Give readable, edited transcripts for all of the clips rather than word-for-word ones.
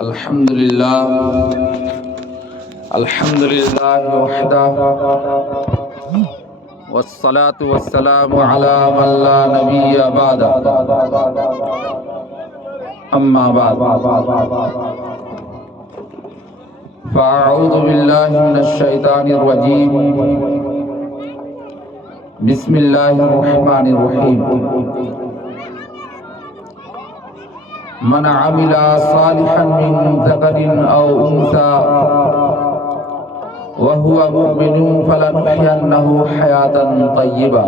الحمد لله وحده والصلاة والسلام على من لا نبي بعده أما بعد فأعوذ بالله من الشيطان الرجيم بسم الله الرحمن الرحيم من عمل صالحا من ذكر أو أنثى وهو مؤمن فلنحيينه حياة طيبة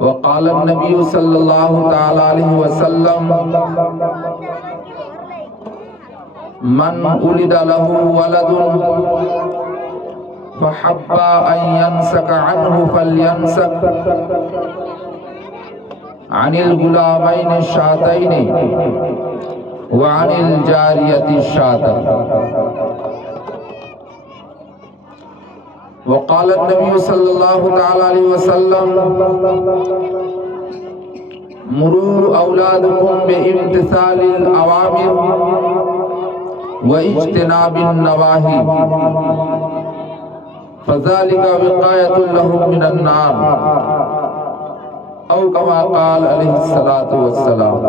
وقال النبي صلى الله تعالى عليه وسلم من ولد له ولد فحب أن ينسك عنه فلينسك عن الغلامين الشاتين وعن الجارية الشاة. وقال النبي صلى الله تعالى عليه وسلم مروا أولادكم بامتثال الأوامر واجتناب النواهي فذلك وقاية لهم من النار او کما قال علیہ الصلوۃ والسلام.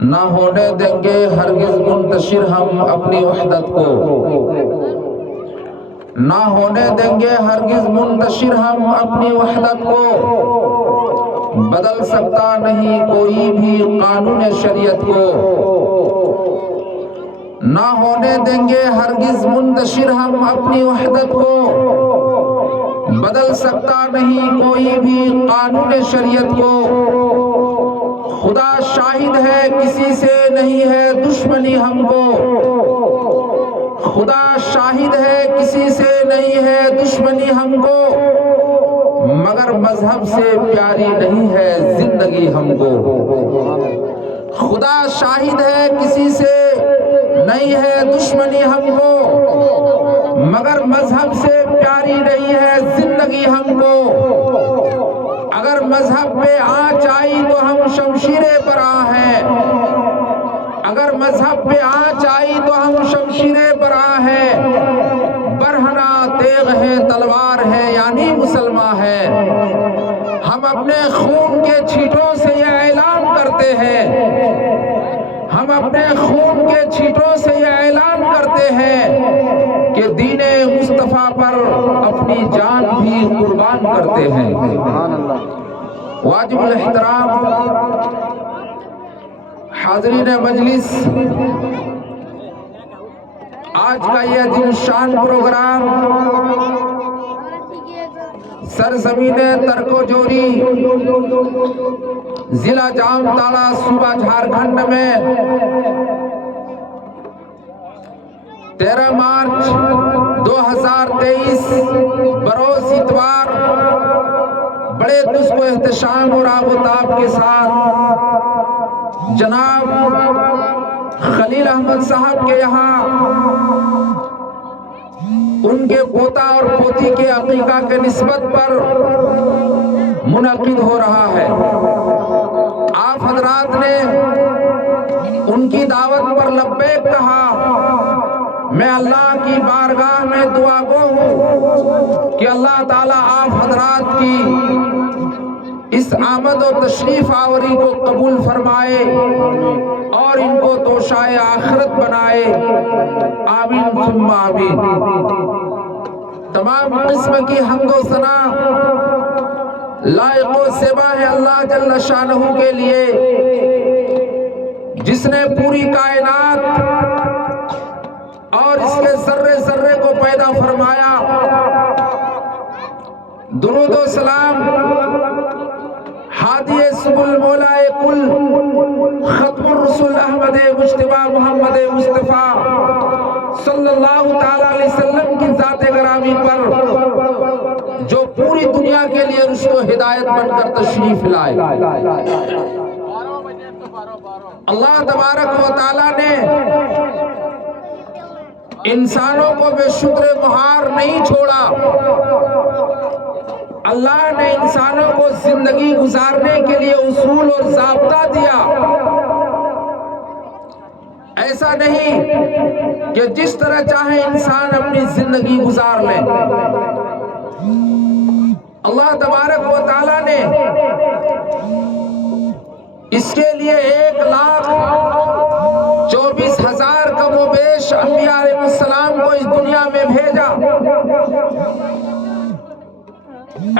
نہ ہونے دیں گے ہرگز منتشر ہم اپنی وحدت کو، نہ ہونے دیں گے ہرگز منتشر ہم اپنی وحدت کو، بدل سکتا نہیں کوئی بھی قانون شریعت کو. نہ ہونے دیں گے ہرگز منتشر ہم اپنی وحدت کو، بدل سکتا نہیں کوئی بھی قانون شریعت کو. خدا شاہد ہے کسی سے نہیں ہے دشمنی ہم کو، خدا شاہد ہے کسی سے نہیں ہے دشمنی ہم کو، مگر مذہب سے پیاری نہیں ہے زندگی ہم کو. خدا شاہد ہے کسی سے نہیں ہے دشمنی ہم کو، مگر مذہب سے پیاری نہیں ہے زندگی ہم کو. اگر مذہب پہ آنچ آئی تو ہم شمشیر برآں ہیں، اگر مذہب پہ آنچ آئی تو ہم شمشیر برآں ہیں. برہنہ تیغ ہے تلوار ہے یعنی مسلمان ہے. ہم اپنے خون کے چھینٹوں سے یہ اعلان کرتے ہیں، ہم اپنے خون کے چھینٹوں سے یہ اعلان کرتے ہیں کہ دین مصطفیٰ پر اپنی جان بھی قربان کرتے ہیں. واجب الاحترام حاضرین مجلس، آج کا یہ عظیم شان پروگرام سرزمین ترک و جوری ضلع جام تاڑا صوبہ جھارکھنڈ میں 13 مارچ 2023 بروز اتوار بڑے تسک و احتشام اور آب و تاب کے ساتھ جناب خلیل احمد صاحب کے یہاں ان کے پوتا اور پوتی کے عقیقہ کے نسبت پر منعقد ہو رہا ہے. آپ حضرات نے ان کی دعوت پر لبیک کہا. میں اللہ کی بارگاہ میں دعا گو ہوں کہ اللہ تعالیٰ آپ حضرات کی اس آمد و تشریف آوری کو قبول فرمائے اور ان کو توشائے آخرت بنائے. آمین ثم آمین. تمام قسم کی حمد و ثنا لائق و زیبا ہے اللہ جل شانہ کے لیے، جس نے پوری کائنات اور اس کے ذرے ذرے کو پیدا فرمایا. درود و سلام ہادی سبل مولا کل ختم الرسول احمد مجتبی محمد مصطفیٰ صلی اللہ تعالیٰ علیہ وسلم کی ذات گرامی پر، جو پوری دنیا کے لیے رشد و ہدایت بن کر تشریف لائے. اللہ تبارک و تعالیٰ نے انسانوں کو بے شکر مہار نہیں چھوڑا. اللہ نے انسانوں کو زندگی گزارنے کے لیے اصول اور ضابطے نہیں کہ جس طرح چاہے انسان اپنی زندگی گزار لے۔ اللہ تبارک و تعالیٰ نے اس کے لیے 1,24,000 کم و بیش انبیاء علیہ السلام کو اس دنیا میں بھیجا۔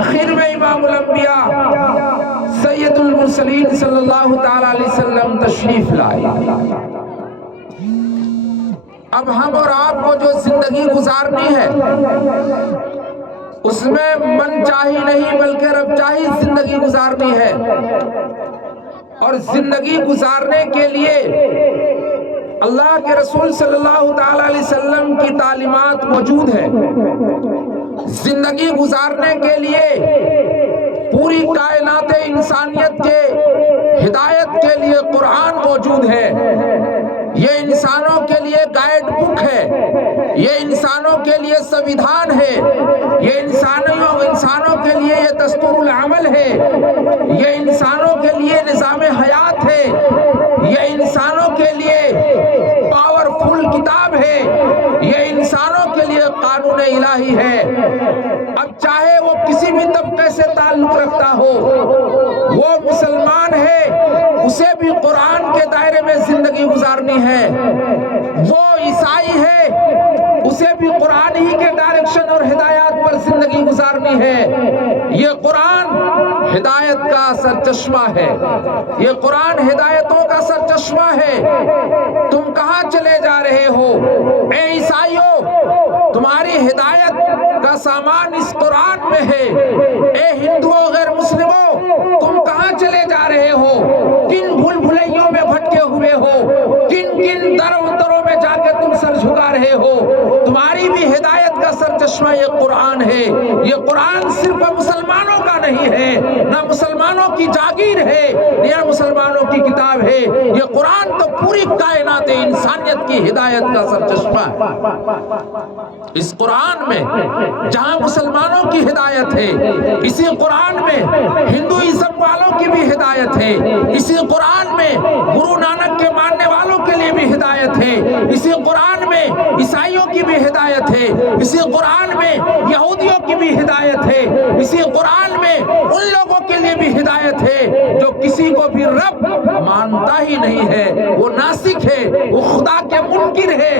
آخر میں امام الانبیاء سید المرسلین صلی اللہ تعالی علیہ وسلم تشریف لائے۔ اب ہم اور آپ کو جو زندگی گزارنی ہے اس میں من چاہی نہیں بلکہ رب چاہی زندگی گزارنی ہے، اور زندگی گزارنے کے لیے اللہ کے رسول صلی اللہ تعالی علیہ وسلم کی تعلیمات موجود ہے۔ زندگی گزارنے کے لیے پوری کائنات انسانیت کے ہدایت کے لیے قرآن موجود ہے۔ یہ انسانوں کے لیے گائیڈ بک ہے، یہ انسانوں کے لیے سویدھان ہے، یہ انسانوں کے لیے یہ دستور العمل ہے، یہ انسانوں کے لیے نظام حیات ہے، یہ انسانوں کے لیے پاورفل کتاب ہے، یہ انسانوں کے لیے قانون الہی ہے۔ اب چاہے وہ کسی بھی طبقے سے تعلق رکھتا ہو، وہ مسلمان ہے اسے بھی قرآن کے دائرے میں زندگی گزارنی ہے، وہ عیسائی ہے اسے بھی قرآن ہی کے ڈائریکشن اور ہدایات پر زندگی گزارنی ہے۔ یہ قرآن ہدایت کا سرچشمہ ہے، یہ قرآن ہدایتوں کا سرچشمہ ہے۔ تم کہاں چلے جا رہے ہو اے عیسائیوں؟ تمہاری ہدایت کا سامان اس قرآن میں ہے۔ اے ہندوؤں غیر مسلموں، تم کہاں چلے جا رہے ہو؟ کن بھول بھلیوں میں بھٹکے ہوئے ہو؟ کن دروں میں جا کے تم سر جھکا رہے ہو؟ تمہاری بھی ہدایت کا سرچشمہ یہ قرآن ہے۔ یہ قرآن صرف مسلمانوں کا نہیں ہے، نہ مسلمانوں کی جاگیر ہے، نہ مسلمانوں کی کتاب ہے۔ یہ قرآن تو پوری کائنات انسانیت کی ہدایت کا سرچشمہ ہے۔ اس قرآن میں جہاں مسلمانوں کی ہدایت ہے، اسی قرآن میں ہندوازم والوں کی بھی ہدایت ہے، اسی قرآن میں گرو نانک کے ماننے والوں کے لیے بھی ہدایت ہے، اسی قرآن میں عیسائیوں کی بھی ہدایت ہے، اسی قرآن میں یہودیوں کی بھی ہدایت ہے، اسی قرآن میں ان لوگوں کے لیے بھی ہدایت ہے جو کسی کو بھی رب مانتا ہی نہیں ہے، وہ ناسک ہے، وہ خدا کے منکر ہے،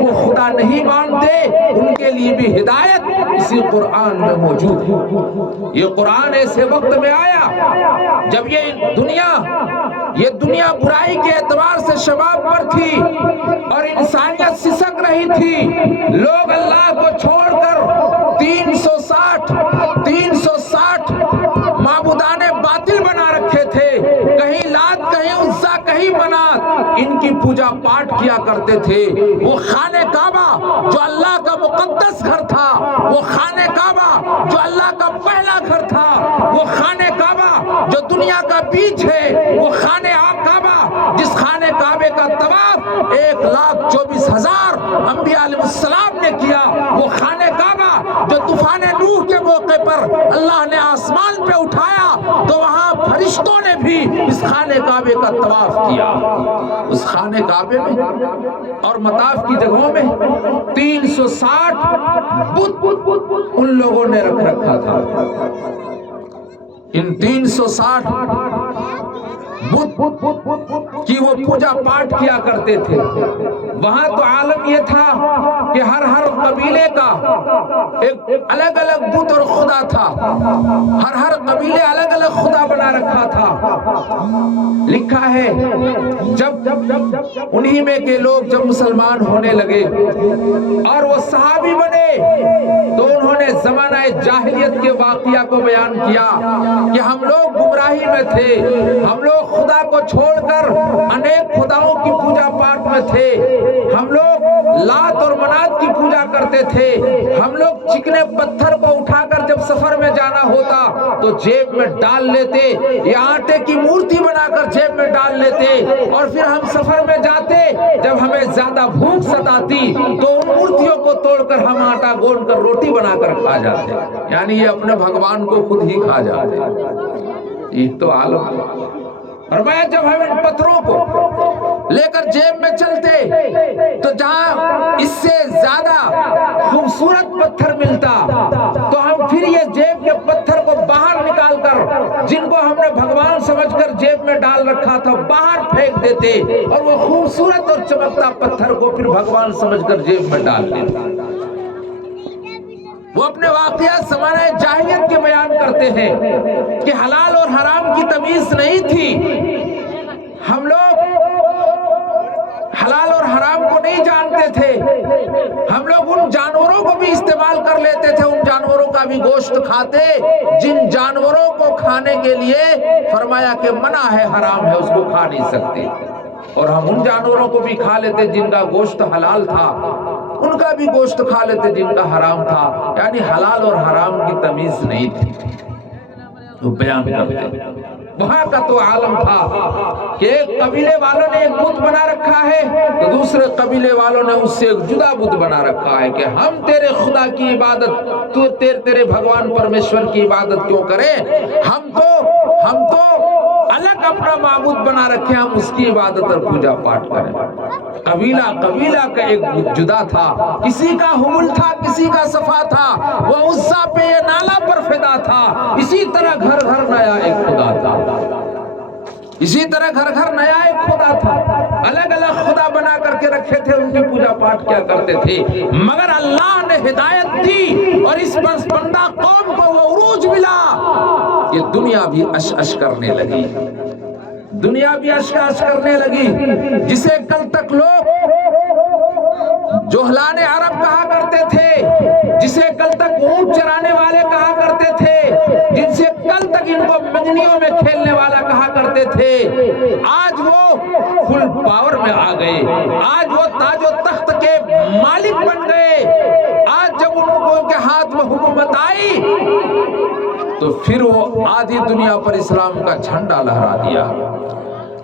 وہ خدا نہیں مانتے، ان کے لیے بھی ہدایت اسی قرآن میں موجود ہے۔ یہ قرآن ایسے وقت میں آیا جب یہ دنیا برائی کے اعتبار سے شباب پر تھی اور انسانیت سسک رہی تھی۔ لوگ اللہ کو چھوڑ کر 360 معبودان باطل بنا رکھے تھے، کہیں لات کہیں عزا کہیں منات، ان کی پوجا پاٹ کیا کرتے تھے۔ وہ خانہ کعبہ جو اللہ کا مقدس گھر تھا، وہ خانہ کعبہ جو اللہ کا پہلا گھر تھا، وہ خانہ کعبہ جو دنیا کا بیچ ہے، وہ خانہ کعبہ جس خانہ کعبے کا طواف 1,24,000 انبیاء علیہ السلام نے کیا، وہ خانہ کعبہ جو طوفان نوح کے موقع پر اللہ نے آسمان پہ اٹھایا تو وہاں فرشتوں نے بھی اس خانہ کعبے کا طواف کیا۔ اس خانہ کعبے میں اور مطاف کی جگہوں میں 360 بت ان لوگوں نے رکھا تھا۔ ان 360 بت کی وہ پوجا پاٹ کیا کرتے تھے۔ وہاں تو عالم یہ تھا کہ ہر قبیلے کا ایک الگ الگ بت اور خدا تھا، ہر قبیلے الگ الگ خدا بنا رکھا تھا۔ لکھا ہے جب انہی میں کے لوگ جب مسلمان ہونے لگے اور وہ صحابی بنے تو انہوں نے زمانہ جاہلیت کے واقعہ کو بیان کیا کہ ہم لوگ گمراہی میں تھے، ہم لوگ خدا کو چھوڑ کر انیک خداؤں کی پوجا پاٹ میں تھے، ہم لوگ لات اور منات کی پوجا کرتے تھے، ہم لوگ چکنے پتھر کو اٹھا کر جب سفر میں جانا ہوتا تو جیب میں ڈال لیتے، یا آٹے کی مورتی بنا کر جیب میں ڈال لیتے، اور پھر ہم سفر میں جاتے، جب ہمیں زیادہ بھوک ستاتی تو ان مورتیوں کو توڑ کر ہم آٹا گوندھ کر روٹی بنا کر کھا جاتے، یعنی یہ اپنے بھگوان کو خود ہی کھا جاتے۔ یہ تو عالم۔ اور میں جب ہم ان پتھروں کو لے کر جیب میں چلتے جہاں اس سے زیادہ خوبصورت پتھر ملتا تو ہم پھر یہ جیب کے پتھر کو باہر نکال کر، جن کو ہم نے بھگوان سمجھ کر جیب میں ڈال رکھا تھا، باہر پھینک دیتے اور وہ خوبصورت اور چمکتا پتھر کو پھر بھگوان سمجھ کر جیب میں ڈال لیتے۔ وہ اپنے واقعات زمانہ جاہلیت کے بیان کرتے ہیں کہ حلال اور حرام کی تمیز نہیں تھی، ہم لوگ حلال اور حرام کو نہیں جانتے تھے، ہم لوگ ان جانوروں کو بھی استعمال کر لیتے تھے، ان جانوروں کا بھی گوشت کھاتے جن جانوروں کو کھانے کے لیے فرمایا کہ منع ہے، حرام ہے، اس کو کھا نہیں سکتے، اور ہم ان جانوروں کو بھی کھا لیتے جن کا گوشت حلال تھا، ان کا بھی گوشت کھا لیتے جن کا حرام تھا، یعنی حلال اور حرام کی تمیز نہیں تھی۔ وہ بیان کرتے وہاں کا تو عالم تھا کہ ایک قبیلے والوں نے ایک بت بنا رکھا ہے تو دوسرے قبیلے والوں نے اس سے ایک جدا بت بنا رکھا ہے کہ ہم تیرے خدا کی عبادت، تو تیرے بھگوان پرمیشور کی عبادت کیوں کریں، ہم تو الگ اپنا معبود بنا رکھے، ہم اس کی عبادت اور پوجا پاٹ کریں۔ قبیلہ کا ایک جدا تھا، کسی کا حبل تھا، کسی کا صفا تھا، وہ عزا پہ یہ نالا پر فدا تھا، اسی طرح گھر گھر نیا ایک خدا تھا، اسی طرح گھر گھر نیا ایک خدا تھا، الگ الگ خدا بنا کر کے رکھے تھے، ان کی پوجا پاٹ کیا کرتے تھے، مگر اللہ نے ہدایت دی اور اس بندہ قوم کو وہ عروج ملا کہ دنیا بھی اش اش کرنے لگی، دنیا بھی اش اش کرنے لگی، جسے کل تک لوگ جوہلان عرب کہا کرتے تھے، جسے کل تک اونٹ چرانے والے کہا کرتے تھے، جن سے کل تک ان کو منگنیوں میں کھیلنے والا کہا کرتے تھے، آج وہ فل پاور میں آ گئے، آج وہ تاج و تخت کے مالک بن گئے، آج جب ان کے ہاتھ میں حکومت آئی تو پھر وہ آدھی دنیا پر اسلام کا جھنڈا لہرا دیا۔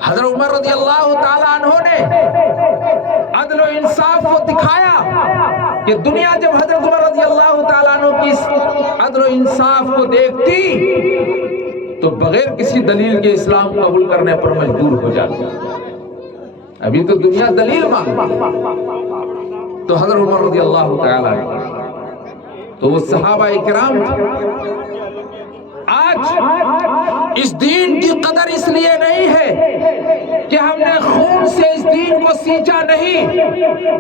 حضرت عمر رضی اللہ تعالیٰ عنہ نے عدل و انصاف کو دکھایا کہ دنیا جب حضرت عمر رضی اللہ تعالیٰ عنہ کی عدل و انصاف کو دیکھتی تو بغیر کسی دلیل کے اسلام قبول کرنے پر مجبور ہو جاتی۔ ابھی تو دنیا دلیل مانگتی، تو حضرت عمر رضی اللہ تعالیٰ عنہ تو وہ صحابہ کرام آج اس دین کی قدر اس لیے نہیں ہے کہ ہم نے خون سے اس دین کو سینچا نہیں،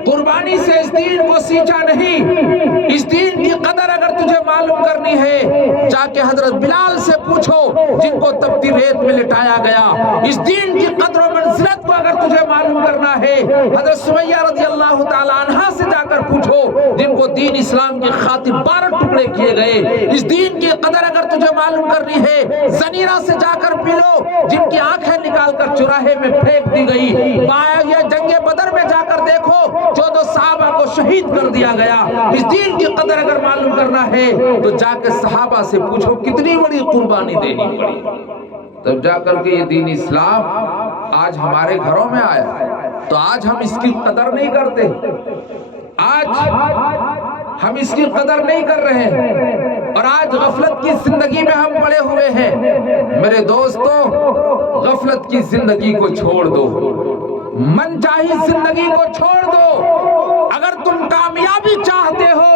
قربانی سے اس دین کو سینچا نہیں، اس دین کی قدر اگر تجھے معلوم کرنی ہے جا کے حضرت بلال سے پوچھو جن کو تپتی ریت میں لٹایا گیا، اس دین کی قدر و منزلت کو اگر تجھے معلوم کرنا ہے حضرت سمیہ رضی اللہ تعالیٰ عنہا سے جا کر پوچھو جن کو دین اسلام کی خاطر 12 ٹکڑے کیے گئے، اس دین کی قدر اگر تجھے معلوم کرنی ہے زنیرہ سے جا کر پی لو جن کی آنکھیں نکال کر چوراہے میں پھینک دی گئی، یا جنگ بدر میں جا کر دیکھو 14 صحابہ کو شہید کر دیا گیا، اس دین کی قدر اگر معلوم کرنا ہے تو جا کے صحابہ سے پوچھو کتنی بڑی قربانی دینی پڑی، تب جا کر کے یہ دین اسلام آج ہمارے گھروں میں آیا، تو آج ہم اس کی قدر نہیں کرتے، آج ہم اس کی قدر نہیں کر رہے ہیں، اور آج غفلت کی زندگی میں ہم پڑے ہوئے ہیں۔ میرے دوستو غفلت کی زندگی کو چھوڑ دو، من چاہی زندگی کو چھوڑ دو، اگر تم کامیابی چاہتے ہو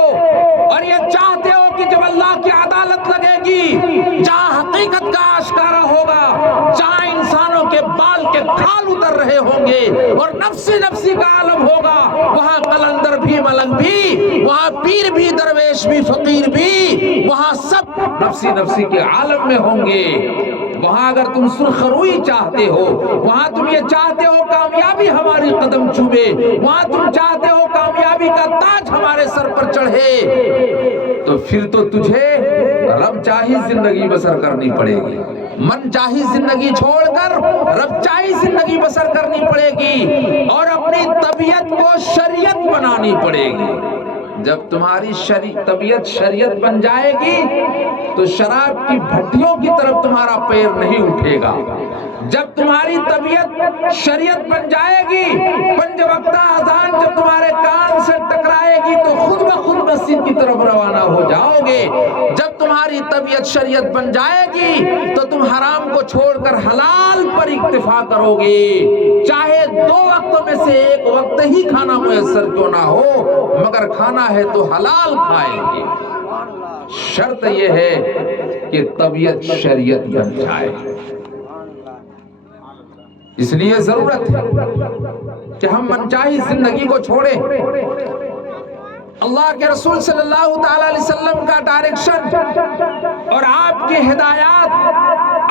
اور یہ چاہتے ہو کہ جب اللہ کی عدالت لگے گی جہاں حقیقت کا آشکارا ہوگا، جہاں انسانوں کے بال کے کھال اتر رہے ہوں گے اور نفسی نفسی کا عالم ہوگا، وہاں قلندر بھی ملنگ بھی، وہاں پیر بھی درویش بھی فقیر بھی، وہاں سب نفسی نفسی کے عالم میں ہوں گے۔ وہاں اگر تم سرخروئی چاہتے ہو، وہاں تم یہ چاہتے ہو کامیابی ہماری قدم چومے، وہاں تم چاہتے ہو کامیابی کا تاج ہمارے سر پر چڑھے، تو پھر تو تجھے رب چاہی زندگی بسر کرنی پڑے گی، من چاہی زندگی چھوڑ کر رب چاہی زندگی بسر کرنی پڑے گی، اور اپنی طبیعت کو شریعت بنانی پڑے گی۔ جب تمہاری طبیعت شریعت بن جائے گی تو شراب کی بھٹیوں کی طرف تمہارا پیر نہیں اٹھے گا، جب تمہاری طبیعت شریعت بن جائے گی، 5 وقتہ اذان جب تمہارے کان سے ٹکرائے گی تو خود بخود مسجد کی طرف روانہ ہو جاؤ گے۔ جب تمہاری طبیعت شریعت بن جائے گی تو تم حرام کو چھوڑ کر حلال پر اکتفا کرو گے، چاہے 2 وقتوں میں سے 1 وقت ہی کھانا میسر کیوں نہ ہو، مگر کھانا ہے تو حلال کھائیں گے۔ شرط یہ ہے کہ طبیعت شریعت بن جائے۔ اس لیے ضرورت ہے کہ ہم منچاہی زندگی کو چھوڑیں۔ اللہ کے رسول صلی اللہ تعالی علیہ وسلم کا ڈائریکشن اور آپ کی ہدایات،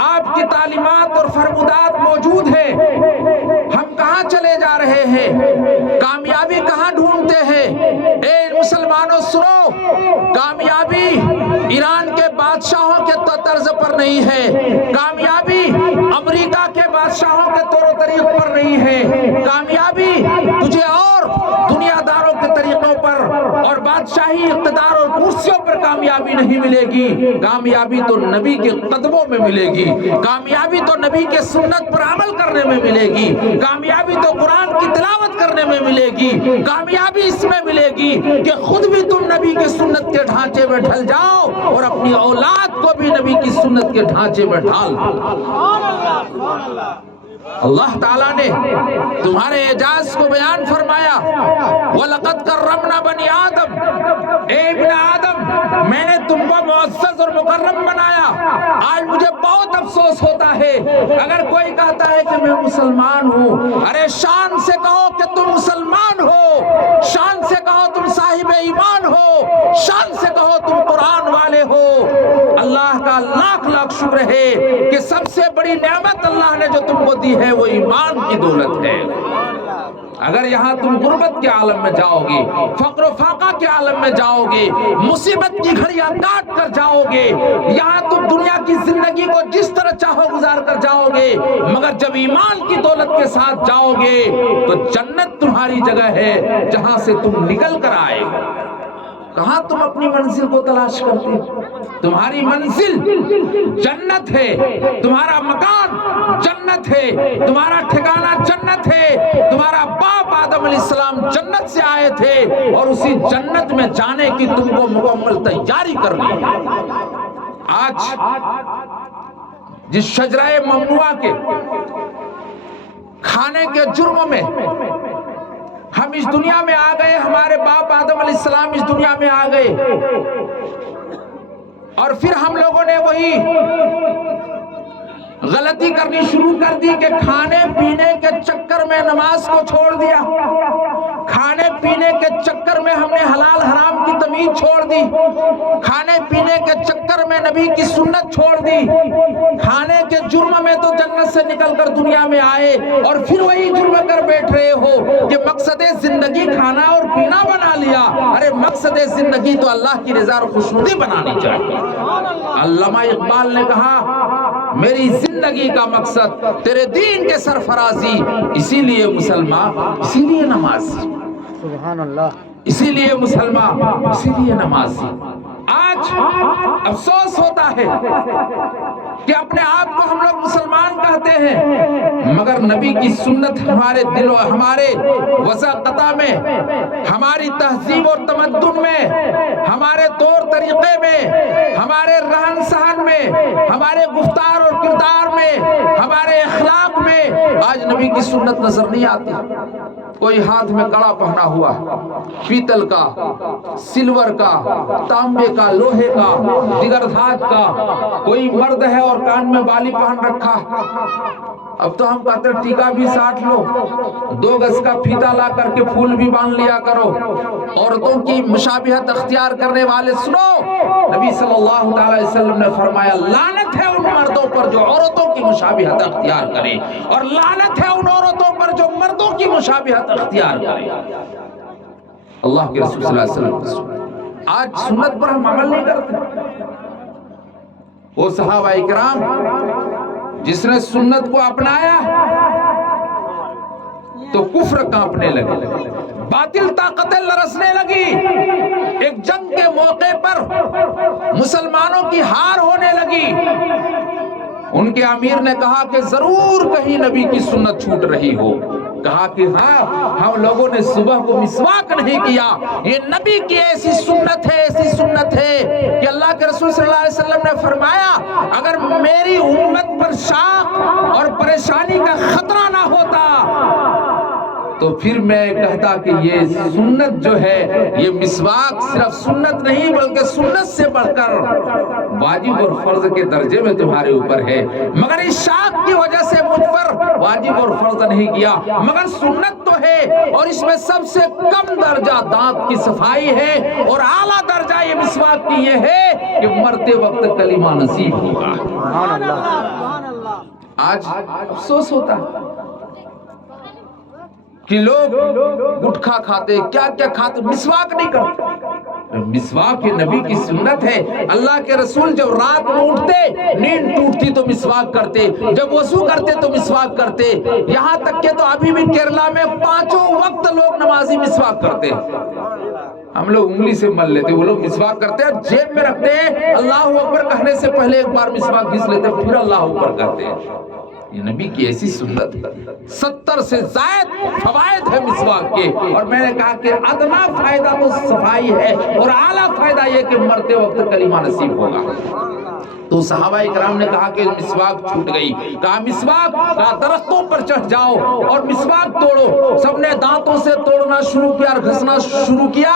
آپ کی تعلیمات اور فرمودات موجود ہے۔ ہم کہاں چلے جا رہے ہیں؟ کامیابی کہاں ڈھونڈتے ہیں؟ اے مسلمانوں سنو، کامیابی ایران کے بادشاہوں کے طرز پر نہیں ہے، کامیابی امریکہ کے بادشاہوں کے طور و طریق پر نہیں ہے، کامیابی تجھے اور دنیا داروں کے طریقوں پر اور بادشاہی اقتدار اور کرسیوں پر کامیابی نہیں ملے گی، کامیابی تو نبی کے قدموں میں ملے گی، کامیابی تو نبی کے سنت پر عمل کرنے میں ملے گی، کامیابی تو قرآن کی تلاوت کرنے میں ملے گی، کامیابی اس میں ملے گی کہ خود بھی تم نبی کے سنت کے ڈھانچے میں ڈھل جاؤ اور اپنی اولاد کو بھی نبی کی سنت کے ڈھانچے میں ڈھال دو۔ اللہ تعالیٰ نے تمہارے اعجاز کو بیان فرمایا، وَلَقَدْ كَرَّمْنَا بَنِي آدم، اے ابن آدم میں نے تم کو معزز اور مکرم بنایا۔ آج مجھے بہت افسوس ہوتا ہے اگر کوئی کہتا ہے کہ میں مسلمان ہوں، ارے شان سے کہو کہ تم مسلمان ہو، شان سے کہو تم صاحب ایمان ہو، شان سے کہو تم قرآن والے ہو۔ اللہ کا لاکھ لاکھ شکر ہے کہ سب سے بڑی نعمت اللہ نے جو تم کو دی ہے وہ ایمان کی دولت ہے۔ اگر یہاں تم غربت کے عالم میں جاؤ گے، فقر و فاقہ کے عالم میں جاؤ گے، مصیبت کی گھڑیاں کاٹ کر جاؤ گے، یہاں تم دنیا کی زندگی کو جس طرح چاہو گزار کر جاؤ گے، مگر جب ایمان کی دولت کے ساتھ جاؤ گے تو جنت تمہاری جگہ ہے جہاں سے تم نکل کر آئے گا۔ کہاں تم اپنی منزل کو تلاش کرتے؟ تمہاری منزل جنت ہے، تمہارا مکان جنت ہے، تمہارا ٹھکانہ جنت ہے، تمہارا باپ آدم علیہ السلام جنت سے آئے تھے اور اسی جنت میں جانے کی تم کو مکمل تیاری کرنی ہے۔ آج جس شجرہ ممنوعہ کے کھانے کے جرم میں ہم اس دنیا میں آ گئے، ہمارے باپ آدم علیہ السلام اس دنیا میں آ گئے اور پھر ہم لوگوں نے وہی غلطی کرنی شروع کر دی کہ کھانے پینے کے چکر میں نماز کو چھوڑ دیا، کھانے پینے کے چکر میں ہم نے حلال حرام کی تمیز چھوڑ دی، کھانے پینے کے چکر میں نبی کی سنت چھوڑ دی، کھانے کے جرم میں تو جنت سے نکل کر دنیا میں آئے اور پھر وہی جرم کر بیٹھ رہے ہو کہ مقصد زندگی کھانا اور پینا بنا لیا۔ ارے مقصد زندگی تو اللہ کی رضا اور خوشنودی بنانی چاہیے۔ علامہ اقبال نے کہا میری زندگی کا مقصد تیرے دین کے سرفرازی، اسی لیے مسلمان اسی لیے نمازی، سبحان اللہ، اسی لیے مسلمان اسی لیے نمازی۔ آج افسوس ہوتا ہے کہ اپنے آپ کو ہم لوگ مسلمان کہتے ہیں مگر نبی کی سنت ہمارے دل و ہمارے وضاقتہ میں، ہماری تہذیب اور تمدن میں، ہمارے طور طریقے میں، ہمارے رہن سہن میں، ہمارے گفتار اور کردار میں، ہمارے اخلاق میں آج نبی کی سنت نظر نہیں آتی۔ کوئی ہاتھ میں کڑا پہنا ہوا، پیتل کا، سلور کا، تانبے کا، لوہے کا، دیگر دھات کا، کوئی مرد ہے اور کان میں بالی پہن رکھا۔ اب تو ہم کہتے ہیں ٹیکا بھی ساٹ لو، 2 گز کا پھیتا لا کر کے پھول بھی باندھ لیا کرو۔ عورتوں کی مشابہت اختیار کرنے والے سنو، نبی صلی اللہ علیہ وسلم نے فرمایا لعنت ہے ان مردوں پر جو عورتوں کی مشابہت اختیار کریں اور لعنت ہے ان عورتوں پر جو مردوں کی مشابہت اختیار کریں۔ اللہ کے رسول صلی اللہ علیہ وسلم آج سنت پر ہم عمل نہیں کرتے۔ وہ صحابہ کرام جس نے سنت کو اپنایا تو کفر کانپنے لگے، باطل طاقتیں لرزنے لگی، ایک جنگ کے موقع پر مسلمانوں کی ہار ہونے لگی، ان کے امیر نے کہا کہ ضرور کہیں نبی کی سنت چھوٹ رہی ہو. کہا کہ ہاں، ہم لوگوں نے صبح کو مسواک نہیں کیا، یہ نبی کی ایسی سنت ہے، ایسی سنت ہے کہ اللہ کے رسول صلی اللہ علیہ وسلم نے فرمایا اگر میری امت پر شاق اور پریشانی کا خطرہ نہ ہوتا تو پھر میں کہتا کہ یہ سنت جو ہے، یہ مسواک صرف سنت نہیں بلکہ سنت سے بڑھ کر واجب اور فرض کے درجے میں تمہارے اوپر ہے، مگر اس شاق کی وجہ سے مجھ پر واجب اور فرض نہیں کیا، مگر سنت تو ہے، اور اس میں سب سے کم درجہ دانت کی صفائی ہے، اور اعلیٰ درجہ یہ مسواک کی یہ ہے کہ مرتے وقت کلمہ نصیب ہوگا. آج افسوس ہوتا ہے کہ لوگ گٹکھا کھاتے، کیا کیا کھاتے، مسواک نہیں کرتے. مسواک یہ نبی کی سنت ہے. اللہ کے رسول جب رات میں اٹھتے، نیند ٹوٹتی تو مسواک کرتے، جب وضو کرتے تو مسواک کرتے. یہاں تک کہ تو ابھی بھی کیرلا میں 5 وقت لوگ نمازی مسواک کرتے. ہم لوگ انگلی سے مل لیتے، وہ لوگ مسواک کرتے ہیں، جیب میں رکھتے ہیں، اللہ اکبر کہنے سے پہلے ایک بار مسواک گھس لیتے، پھر اللہ اکبر کہتے ہیں. یہ نبی کی ایسی سنت ہے. 70 سے زائد فوائد ہے مسواک کے، اور میں نے کہا کہ ادنا فائدہ تو صفائی ہے، اور اعلیٰ فائدہ یہ کہ مرتے وقت کلمہ نصیب ہوگا. تو صحابہ اکرام نے کہا کہ مسواک چھوٹ گئی. کہا مسواک، کہا درختوں پر چڑھ جاؤ اور مسواک توڑو. سب نے دانتوں سے توڑنا شروع کیا اور گھسنا شروع کیا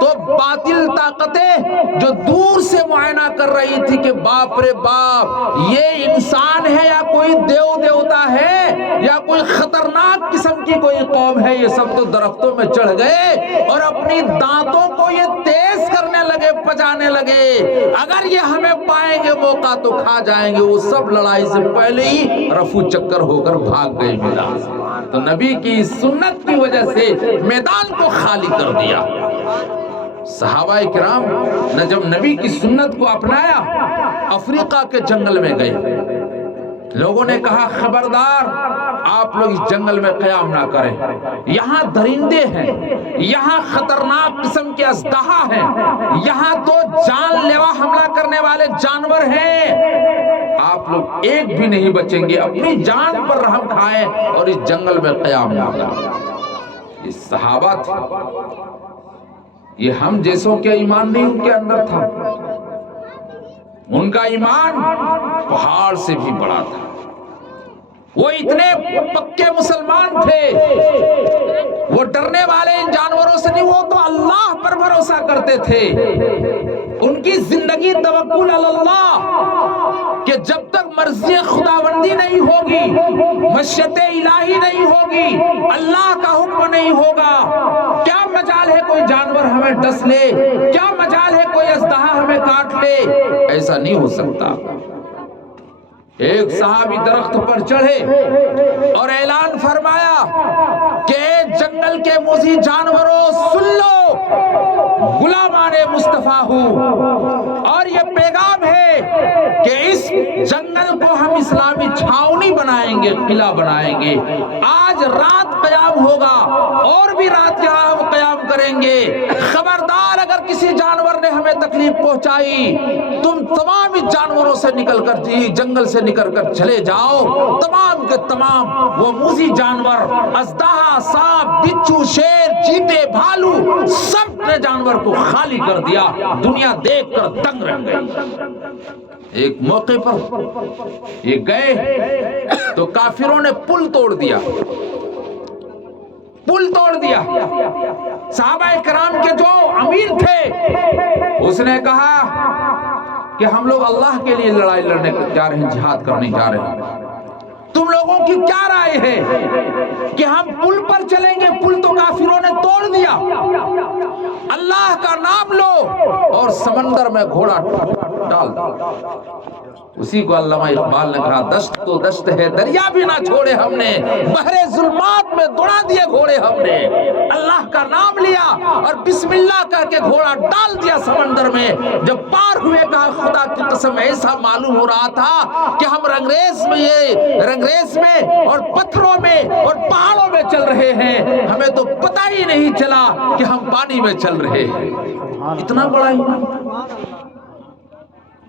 تو باطل طاقتیں جو دور سے معائنہ کر رہی تھی کہ باپ رے باپ، یہ انسان ہے یا کوئی دیوتا ہے یا کوئی خطرناک قسم کی کوئی قوم ہے، یہ سب تو درختوں میں چڑھ گئے اور اپنی دانتوں کو یہ تیز کرنے لگے، پجانے لگے. اگر یہ ہمیں پائیں گے موقع تو کھا جائیں گے. وہ سب لڑائی سے پہلے ہی رفو چکر ہو کر بھاگ گئے میدان سے. تو نبی کی سنت کی وجہ سے میدان کو خالی کر دیا. صحابہ کرام نے جب نبی کی سنت کو اپنایا، افریقہ کے جنگل میں گئے. لوگوں نے کہا خبردار آپ لوگ اس جنگل میں قیام نہ کریں، یہاں درندے ہیں، یہاں خطرناک قسم کے اژدہا ہیں، یہاں تو جان لیوا حملہ کرنے والے جانور ہیں، آپ لوگ ایک بھی نہیں بچیں گے. اپنی جان پر رحم کھائیں اور اس جنگل میں قیام نہ کریں. یہ صحابہ تھے، یہ ہم جیسوں کے ایمان نہیں ان کے اندر تھا. ان کا ایمان پہاڑ سے بھی بڑا تھا. وہ اتنے پکے مسلمان تھے، وہ ڈرنے والے ان جانوروں سے نہیں، وہ تو اللہ پر بھروسہ کرتے تھے. ان کی زندگی توکل علی اللہ کہ جب تک مرضی خداوندی نہیں ہوگی، مشیت الہی نہیں ہوگی، اللہ کا حکم نہیں ہوگا، کیا مجال ہے کوئی جانور ہمیں ڈس لے، کیا مجال ہے کوئی اژدہا ہمیں کاٹ لے. ایسا نہیں ہو سکتا. ایک صحابی درخت پر چڑھے اور اعلان فرمایا کہ جنگل کے موذی جانوروں سن لو، غلامان مصطفیٰ ہوں، اور یہ پیغام ہے کہ اس جنگل کو ہم اسلامی چھاؤنی بنائیں گے، قلعہ بنائیں گے. آج رات قیام ہوگا اور بھی رات یہاں ہم قیام کریں گے. خبردار اگر کسی جانور نے ہمیں تکلیف پہنچائی، تم تمام اس جانوروں سے نکل کر جنگل سے نکل کر چلے جاؤ. تمام کے تمام وہ موذی جانور، اژدہا، سانپ، بچھو، شیر، چیتے، بھالو، سب نے جانور کو خالی کر دیا. دنیا دیکھ کر دنگ رہ گئی. ایک موقع پر یہ گئے تو کافروں نے پل توڑ دیا، پل توڑ دیا. صحابہ کرام کے جو امیر تھے اس نے کہا کہ ہم لوگ اللہ کے لیے لڑائی لڑنے جا رہے ہیں، جہاد کرنے جا رہے ہیں، تم لوگوں کی کیا رائے ہے کہ ہم پل پر چلیں گے؟ پل تو کافروں نے توڑ دیا. اللہ کا نام لو اور سمندر میں گھوڑا ڈال دو. اسی کو علامہ اقبال نے کہا دشت تو دشت ہے دریا بھی نہ چھوڑے ہم نے، بحر ظلمات میں دوڑا دیے گھوڑے ہم نے. اللہ کا نام لیا اور بسم اللہ کہہ کے گھوڑا ڈال دیا سمندر میں. جب پار ہوئے کہا خدا کی قسم ایسا معلوم ہو رہا تھا کہ ہم رنگریز میں اور پتھروں میں اور پہاڑوں میں چل رہے ہیں، ہمیں تو پتہ ہی نہیں چلا کہ ہم پانی میں چل رہے ہیں. اتنا بڑا ایمان.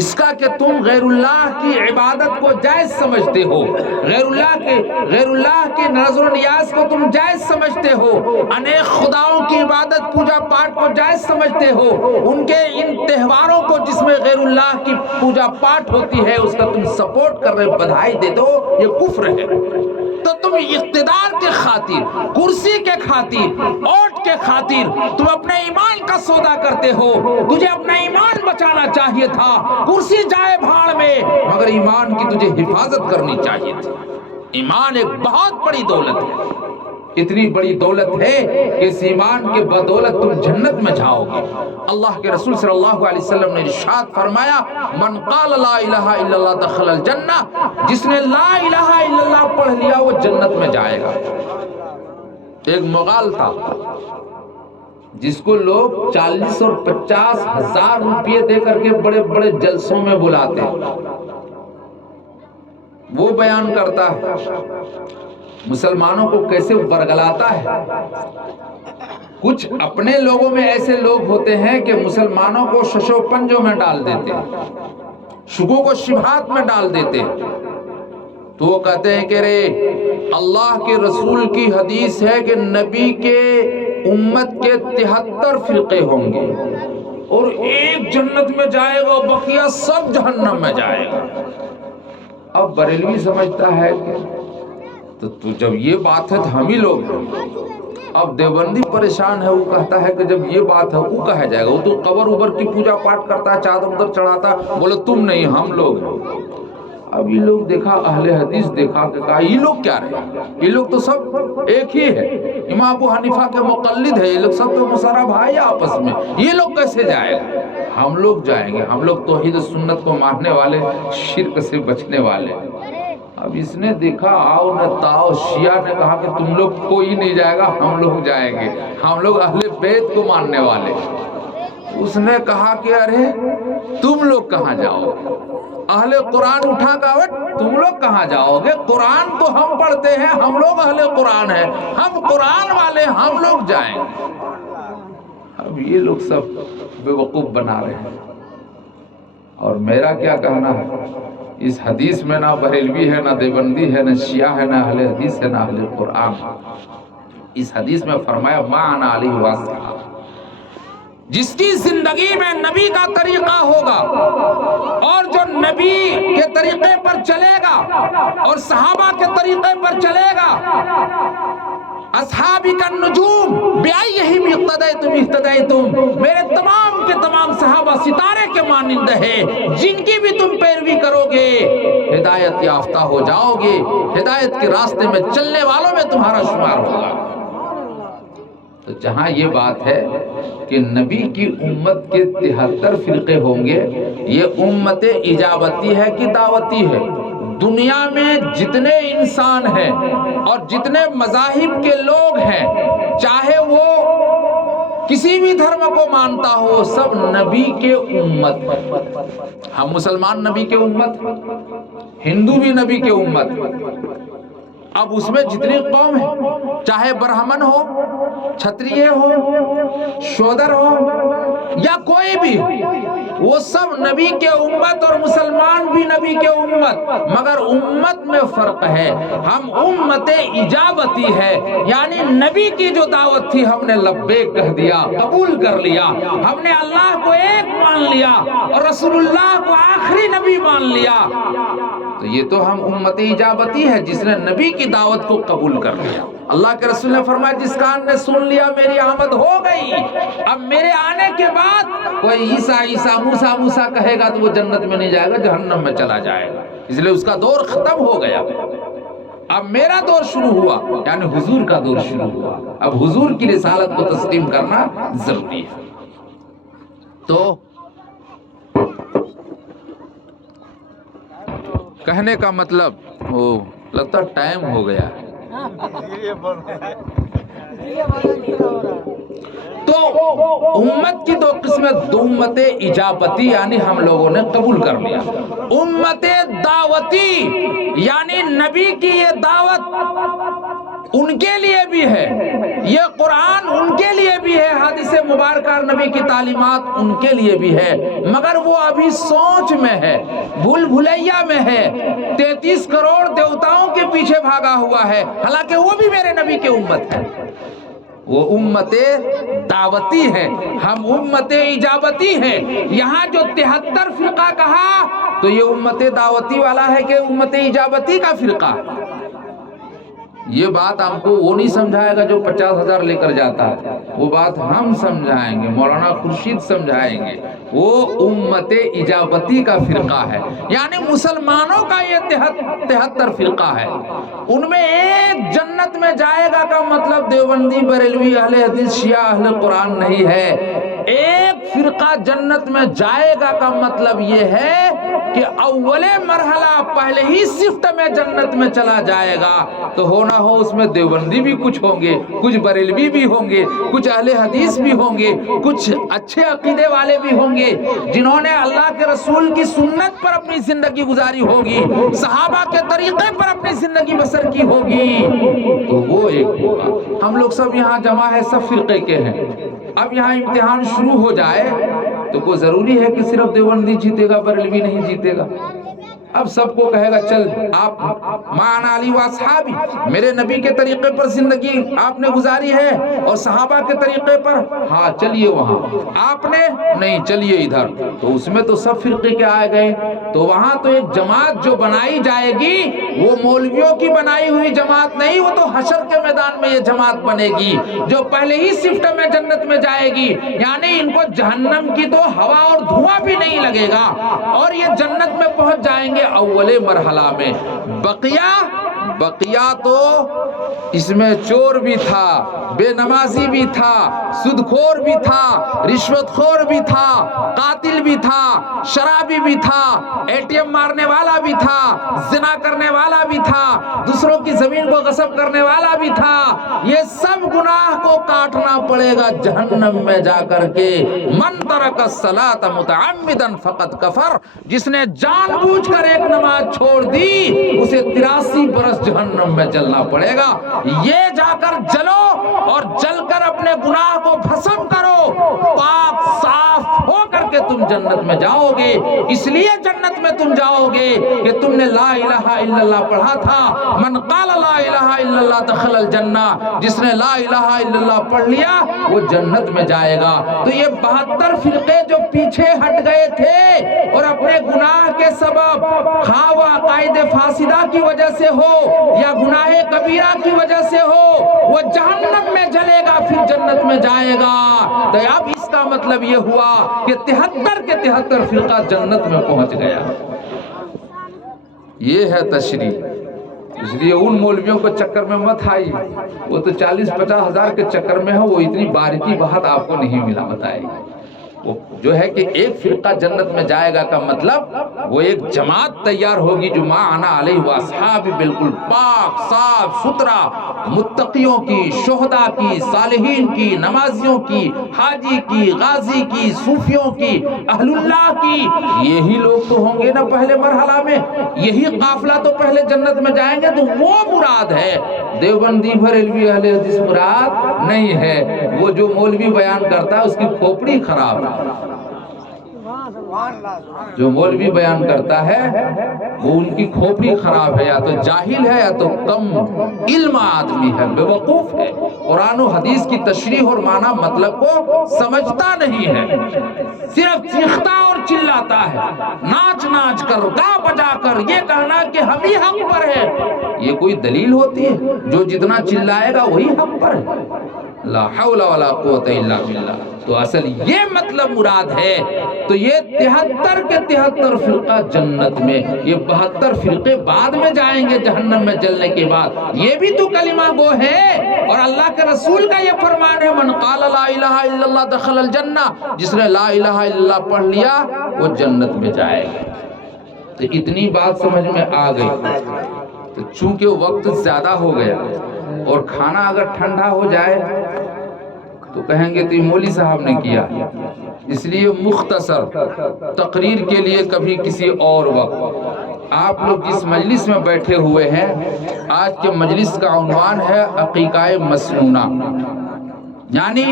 اس کا کہ تم غیر اللہ کی عبادت کو جائز سمجھتے ہو، غیر اللہ کے نظر و نیاز کو تم جائز سمجھتے ہو، انیک خداؤں کی عبادت پوجا پاٹ کو جائز سمجھتے ہو، ان کے ان تہواروں کو جس میں غیر اللہ کی پوجا پاٹ ہوتی ہے اس کا تم سپورٹ کر رہے، بدھائی دے دو، یہ کفر ہے۔ تو تم اقتدار کے خاطر، کرسی کے خاطر، ووٹ کے خاطر تم اپنے ایمان کا سودا کرتے ہو۔ تجھے اپنا ایمان بچانا چاہیے تھا، کرسی جائے بھاڑ میں، مگر ایمان کی تجھے حفاظت کرنی چاہیے تھی۔ ایمان ایک بہت بڑی دولت ہے، اتنی بڑی دولت ہے کہ اس ایمان کے بدولت تم جنت میں جاؤ گے۔ اللہ کے رسول صلی اللہ علیہ وسلم نے ارشاد فرمایا، من قال لا الہ الا اللہ دخل الجنہ، جس نے لا الہ الا اللہ پڑھ لیا وہ جنت میں جائے گا۔ ایک مغال تھا جس کو لوگ 40 اور 50 ہزار روپے دے کر کے بڑے بڑے جلسوں میں بلاتے، وہ بیان کرتا ہے مسلمانوں کو کیسے ورگلاتا ہے۔ کچھ اپنے لوگوں میں ایسے لوگ ہوتے ہیں کہ مسلمانوں کو ششو پنجوں میں ڈال دیتے، شکو کو شبہات میں ڈال دیتے، تو وہ کہتے ہیں کہ رے اللہ کے رسول کی حدیث ہے کہ نبی کے امت کے 73 فرقے ہوں گے اور ایک جنت میں جائے گا، بقیہ سب جہنم میں جائے گا۔ اب بریلوی سمجھتا ہے کہ تو جب یہ بات ہے تو ہم ہی لوگ ہیں۔ اب دیوبندی پریشان ہے، وہ کہتا ہے کہ جب یہ بات ہے وہ کہا جائے گا، وہ تو قبر اوبر کی پوجا پاٹ کرتا ہے، چادر ادھر چڑھاتا، بولے تم نہیں ہم لوگ ہیں۔ اب یہ لوگ دیکھا، اہل حدیث دیکھا کہ کہا یہ لوگ کیا رہے، یہ لوگ تو سب ایک ہی ہے، امام ابو حنیفہ کے مقلد ہے، یہ لوگ سب تو مسارا بھائی آپس میں، یہ لوگ کیسے جائے گا؟ ہم لوگ جائیں گے، ہم لوگ توحید و سنت کو ماننے والے، شرک سے بچنے والے۔ اب اس نے دیکھا آؤ نہ تاؤ، شیعہ نے کہا کہ تم لوگ کوئی نہیں جائے گا، ہم لوگ جائیں گے، ہم لوگ اہل بیت کو ماننے والے۔ اس نے کہا کہ ارے تم لوگ کہاں جاؤ گے؟ اہل قرآن اٹھا کاوٹ، تم لوگ کہاں جاؤ گے؟ قرآن تو ہم پڑھتے ہیں، ہم لوگ اہل قرآن ہیں، ہم قرآن والے، ہم لوگ جائیں گے۔ اب یہ لوگ سب بے وقوف بنا رہے ہیں۔ اور میرا کیا کہنا ہے، اس حدیث میں نہ بریلوی ہے، نہ دیوبندی ہے، نہ شیعہ ہے، نہ اہل حدیث ہے، نہ اہل قرآن۔ اس حدیث میں فرمایا ما انا علیہ وسلم، جس کی زندگی میں نبی کا طریقہ ہوگا اور جو نبی کے طریقے پر چلے گا اور صحابہ کے طریقے پر چلے گا، اصحابی کا نجوم بیائہم اقتدیتم اہتدیتم، میرے تمام کے تمام صحابہ ستارے کے مانند ہے، جن کی بھی تم پیروی کرو گے ہدایت یافتہ ہو جاؤ گے، ہدایت کے راستے میں چلنے والوں میں تمہارا شمار ہوگا۔ تو جہاں یہ بات ہے کہ نبی کی امت کے 73 فرقے ہوں گے، یہ امت اجابتی ہے کہ دعوتی ہے؟ دنیا میں جتنے انسان ہیں اور جتنے مذاہب کے لوگ ہیں، چاہے وہ کسی بھی دھرم کو مانتا ہو، سب نبی کے امت۔ ہم مسلمان نبی کے امت، ہندو بھی نبی کے امت۔ اب اس میں جتنی قوم ہے، چاہے برہمن ہو، چھتریے ہو، شودر ہو یا کوئی بھی، وہ سب نبی کے امت اور مسلمان بھی نبی کے امت، مگر امت میں فرق ہے۔ ہم امت اجابتی ہے، یعنی نبی کی جو دعوت تھی ہم نے لبیک کہہ دیا، قبول کر لیا، ہم نے اللہ کو ایک مان لیا اور رسول اللہ کو آخری نبی مان لیا۔ تو یہ تو ہم امت اجابتی ہے جس نے نبی کی دعوت کو قبول کر لیا۔ اللہ کے رسول نے فرمایا جس کان نے سن لیا میری آمد ہو گئی، اب میرے آنے کے بعد کوئی عیسیٰ عیسیٰ موسیٰ موسیٰ کہے گا تو وہ جنت میں نہیں جائے گا، جہنم میں چلا جائے گا، اس لیے اس کا دور ختم ہو گیا۔ اب میرا دور شروع ہوا، یعنی حضور کا دور شروع ہوا۔ اب حضور کی رسالت کو تسلیم کرنا ضروری ہے۔ تو کہنے کا مطلب، لگتا ٹائم ہو گیا ہے، تو امت کی دو قسمیں، دو امت اجابتی یعنی ہم لوگوں نے قبول کر لیا، امت دعوتی یعنی نبی کی یہ دعوت ان کے لیے بھی ہے، یہ قرآن ان کے لیے بھی ہے، حدیث مبارکہ نبی کی تعلیمات ان کے لیے بھی ہے، مگر وہ ابھی سوچ میں ہے، بھول بھلیا میں ہے، 33 کروڑ دیوتاؤں کے پیچھے بھاگا ہوا ہے، حالانکہ وہ بھی میرے نبی کی امت ہے۔ وہ امت دعوتی ہے، ہم امت اجابتی ہیں۔ یہاں جو 73 فرقہ کہا تو یہ امت دعوتی والا ہے کہ امت اجابتی کا فرقہ؟ یہ بات ہم کو وہ نہیں سمجھائے گا جو 50,000 لے کر جاتا ہے، وہ بات ہم سمجھائیں گے، مولانا خورشید سمجھائیں گے۔ وہ امت اجابتی کا فرقہ ہے، یعنی مسلمانوں کا یہ 73 فرقہ ہے۔ ان میں ایک جنت میں جائے گا کا مطلب دیوبندی، بریلوی، اہل حدیث، شیعہ، اہل قرآن نہیں ہے۔ ایک فرقہ جنت میں جائے گا کا مطلب یہ ہے کہ اول مرحلہ پہلے ہی صفت میں جنت میں چلا جائے گا، تو ہو نہ ہو اس میں دیوبندی بھی کچھ ہوں گے، کچھ بریلوی بھی ہوں گے، کچھ اہل حدیث بھی ہوں گے، کچھ اچھے عقیدے والے بھی ہوں گے، جنہوں نے اللہ کے رسول کی سنت پر اپنی زندگی گزاری ہوگی، صحابہ کے طریقے پر اپنی زندگی بسر کی ہوگی، تو وہ ایک ہوگا۔ ہم لوگ سب یہاں جمع ہے، سب فرقے کے ہیں۔ اب یہاں امتحان شروع ہو جائے تو کوئی ضروری ہے کہ صرف دیوبندی جیتے گا، بریلوی نہیں جیتے گا؟ اب سب کو کہے گا چل آپ معنا علی و اصحابی، میرے نبی کے طریقے پر زندگی آپ نے گزاری ہے اور صحابہ کے طریقے پر، ہاں چلیے وہاں، آپ نے نہیں چلیے ادھر، تو اس میں تو سب فرقے کے آئے گئے۔ تو وہاں تو ایک جماعت جو بنائی جائے گی وہ مولویوں کی بنائی ہوئی جماعت نہیں، وہ تو حشر کے میدان میں یہ جماعت بنے گی جو پہلے ہی صفت میں جنت میں جائے گی، یعنی ان کو جہنم کی تو ہوا اور دھواں بھی نہیں لگے گا، اور یہ جنت میں پہنچ جائیں گے اول مرحلہ میں۔ بقیہ تو اس میں چور بھی تھا، بے نمازی بھی تھا، سودخور بھی تھا، رشوت خور بھی تھا، قاتل بھی تھا، شرابی بھی تھا، ATM مارنے والا بھی تھا، زنا کرنے والا بھی تھا، دوسروں کی زمین کو غصب کرنے والا بھی تھا۔ یہ سب گناہ کو کاٹنا پڑے گا جہنم میں جا کر کے۔ من ترک الصلاۃ متعمدا فقد کفر، جس نے جان بوجھ کر ایک نماز چھوڑ دی اسے 83 برس جہنم میں جلنا پڑے گا۔ یہ جا کر جلو اور جل کر اپنے گناہ کو بھسم کرو، پاک صاف ہو کر کے تم جنت میں جاؤ گے۔ اس لیے جنت میں تم جاؤ گے کہ تم نے لا الہ الا اللہ پڑھا تھا۔ من قال لا الہ الا اللہ دخل الجنہ، جس نے لا الہ الا اللہ پڑھ لیا وہ جنت میں جائے گا۔ تو یہ 72 فرقے جو پیچھے ہٹ گئے تھے اور اپنے گناہ کے سبب، خواہ وہ عقائد فاسدہ کی وجہ سے ہو یا گناہ کبیرہ کی وجہ سے ہو، وہ جہنم میں جلے گا پھر جنت میں جائے گا۔ تو اب اس کا مطلب یہ ہوا کہ 73 کے 73 فرقہ جنت میں پہنچ گیا۔ یہ ہے تشریح۔ اس لیے ان مولویوں کو چکر میں مت آئی، وہ تو 40-50 ہزار کے چکر میں ہے، وہ اتنی باریکی بات آپ کو نہیں ملا بتائے گی۔ وہ جو ہے کہ ایک فرقہ جنت میں جائے گا کا مطلب وہ ایک جماعت تیار ہوگی جو ما انا علیہ واصحابی، بالکل پاک صاف ستھرا، متقیوں کی، شہداء کی، صالحین کی، نمازیوں کی، حاجی کی، غازی کی، صوفیوں کی، اہل اللہ کی۔ یہی لوگ تو ہوں گے نا پہلے مرحلہ میں، یہی قافلہ تو پہلے جنت میں جائیں گے، تو وہ مراد ہے۔ دیوبندی، بریلوی، اہل حدیث مراد نہیں ہے۔ وہ جو مولوی بیان کرتا ہے اس کی کھوپڑی خراب ہے۔ جو مولوی بیان کرتا ہے وہ ان کی کھوپڑی خراب ہے، یا تو جاہل ہے یا تو کم علم آدمی ہے، بے وقوف ہے، قرآن و حدیث کی تشریح اور معنی مطلب کو سمجھتا نہیں ہے، صرف چیختا اور چلاتا ہے، ناچ ناچ کر، گا بجا کر یہ کہنا کہ ہم ہی حق پر ہے۔ یہ کوئی دلیل ہوتی ہے؟ جو جتنا چلائے گا وہی حق پر ہے۔ لا حول ولا قوت الا باللہ۔ تو اصل یہ مطلب مراد ہے۔ تو یہ 73 کے 73 فرقہ جنت میں، یہ 72 فرقے بعد میں جائیں گے جہنم میں جلنے کے بعد۔ یہ بھی تو کلمہ گو ہے، اور اللہ کے رسول کا یہ فرمان ہے، من قال لا الہ الا اللہ دخل الجنہ، جس نے لا الہ الا اللہ پڑھ لیا وہ جنت میں جائے گا۔ تو اتنی بات سمجھ میں آ گئی۔ تو چونکہ وقت زیادہ ہو گیا اور کھانا اگر ٹھنڈا ہو جائے تو کہیں گے تو یہ مولوی صاحب نے کیا، اس لیے مختصر تقریر کے لیے کبھی کسی اور وقت۔ آپ لوگ جس مجلس میں بیٹھے ہوئے ہیں، آج کے مجلس کا عنوان ہے عقیقہ مسنونہ، یعنی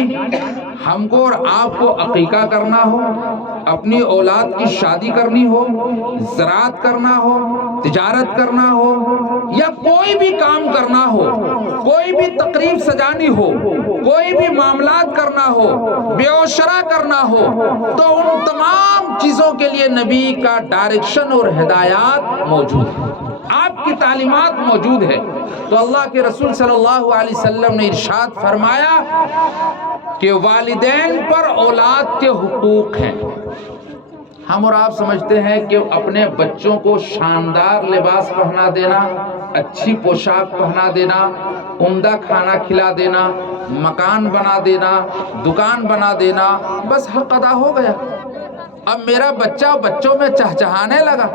ہم کو اور آپ کو عقیقہ کرنا ہو، اپنی اولاد کی شادی کرنی ہو، زراعت کرنا ہو، تجارت کرنا ہو، یا کوئی بھی کام کرنا ہو، کوئی بھی تقریب سجانی ہو، کوئی بھی معاملات کرنا ہو، بے و شرع کرنا ہو، تو ان تمام چیزوں کے لیے نبی کا ڈائریکشن اور ہدایات موجود ہے، آپ کی تعلیمات موجود ہے۔ تو اللہ کے رسول صلی اللہ علیہ وسلم نے ارشاد فرمایا کہ والدین پر اولاد کے حقوق ہیں۔ ہم اور آپ سمجھتے ہیں کہ اپنے بچوں کو شاندار لباس پہنا دینا، اچھی پوشاک پہنا دینا، عمدہ کھانا کھلا دینا، مکان بنا دینا، دکان بنا دینا، بس حق ادا ہو گیا۔ اب میرا بچہ بچوں میں چہچہانے لگا،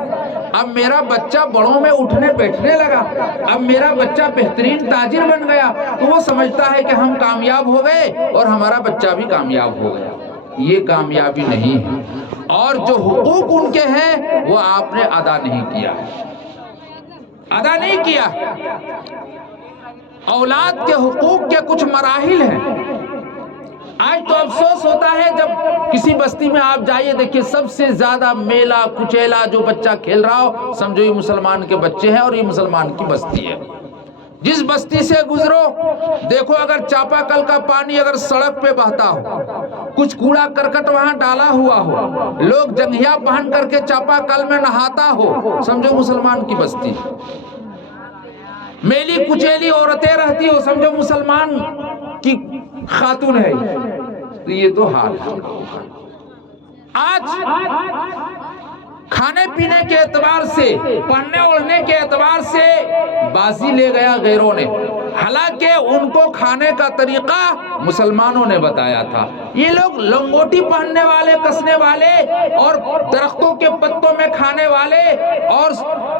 اب میرا بچہ بڑوں میں اٹھنے بیٹھنے لگا، اب میرا بچہ بہترین تاجر بن گیا، تو وہ سمجھتا ہے کہ ہم کامیاب ہو گئے اور ہمارا بچہ بھی کامیاب ہو گیا۔ یہ کامیابی نہیں ہے، اور جو حقوق ان کے ہیں وہ آپ نے ادا نہیں کیا، ادا نہیں کیا۔ اولاد کے حقوق کے کچھ مراحل ہیں۔ آج تو افسوس ہوتا ہے جب کسی بستی میں آپ جائیے، دیکھیے سب سے زیادہ میلا کچیلا جو بچہ کھیل رہا ہو، سمجھو یہ مسلمان کے بچے ہیں اور یہ مسلمان کی بستی ہے۔ جس بستی سے گزرو دیکھو، اگر چاپا کل کا پانی اگر سڑک پہ بہتا ہو، کچھ کوڑا کرکٹ وہاں ڈالا ہوا ہو، لوگ جنگھیا پہن کر کے چاپا کل میں نہاتا ہو، سمجھو مسلمان کی بستی۔ میلی کچیلی عورتیں رہتی ہو، سمجھو مسلمان کی خاتون ہے۔ تو یہ تو حال ہے۔ آج کھانے پینے کے اعتبار سے، پہننے اوڑھنے کے اعتبار سے بازی لے گیا غیروں نے، حالانکہ ان کو کھانے کا طریقہ مسلمانوں نے بتایا تھا۔ یہ لوگ لنگوٹی پہننے والے، کسنے والے، اور درختوں کے پتوں میں کھانے والے اور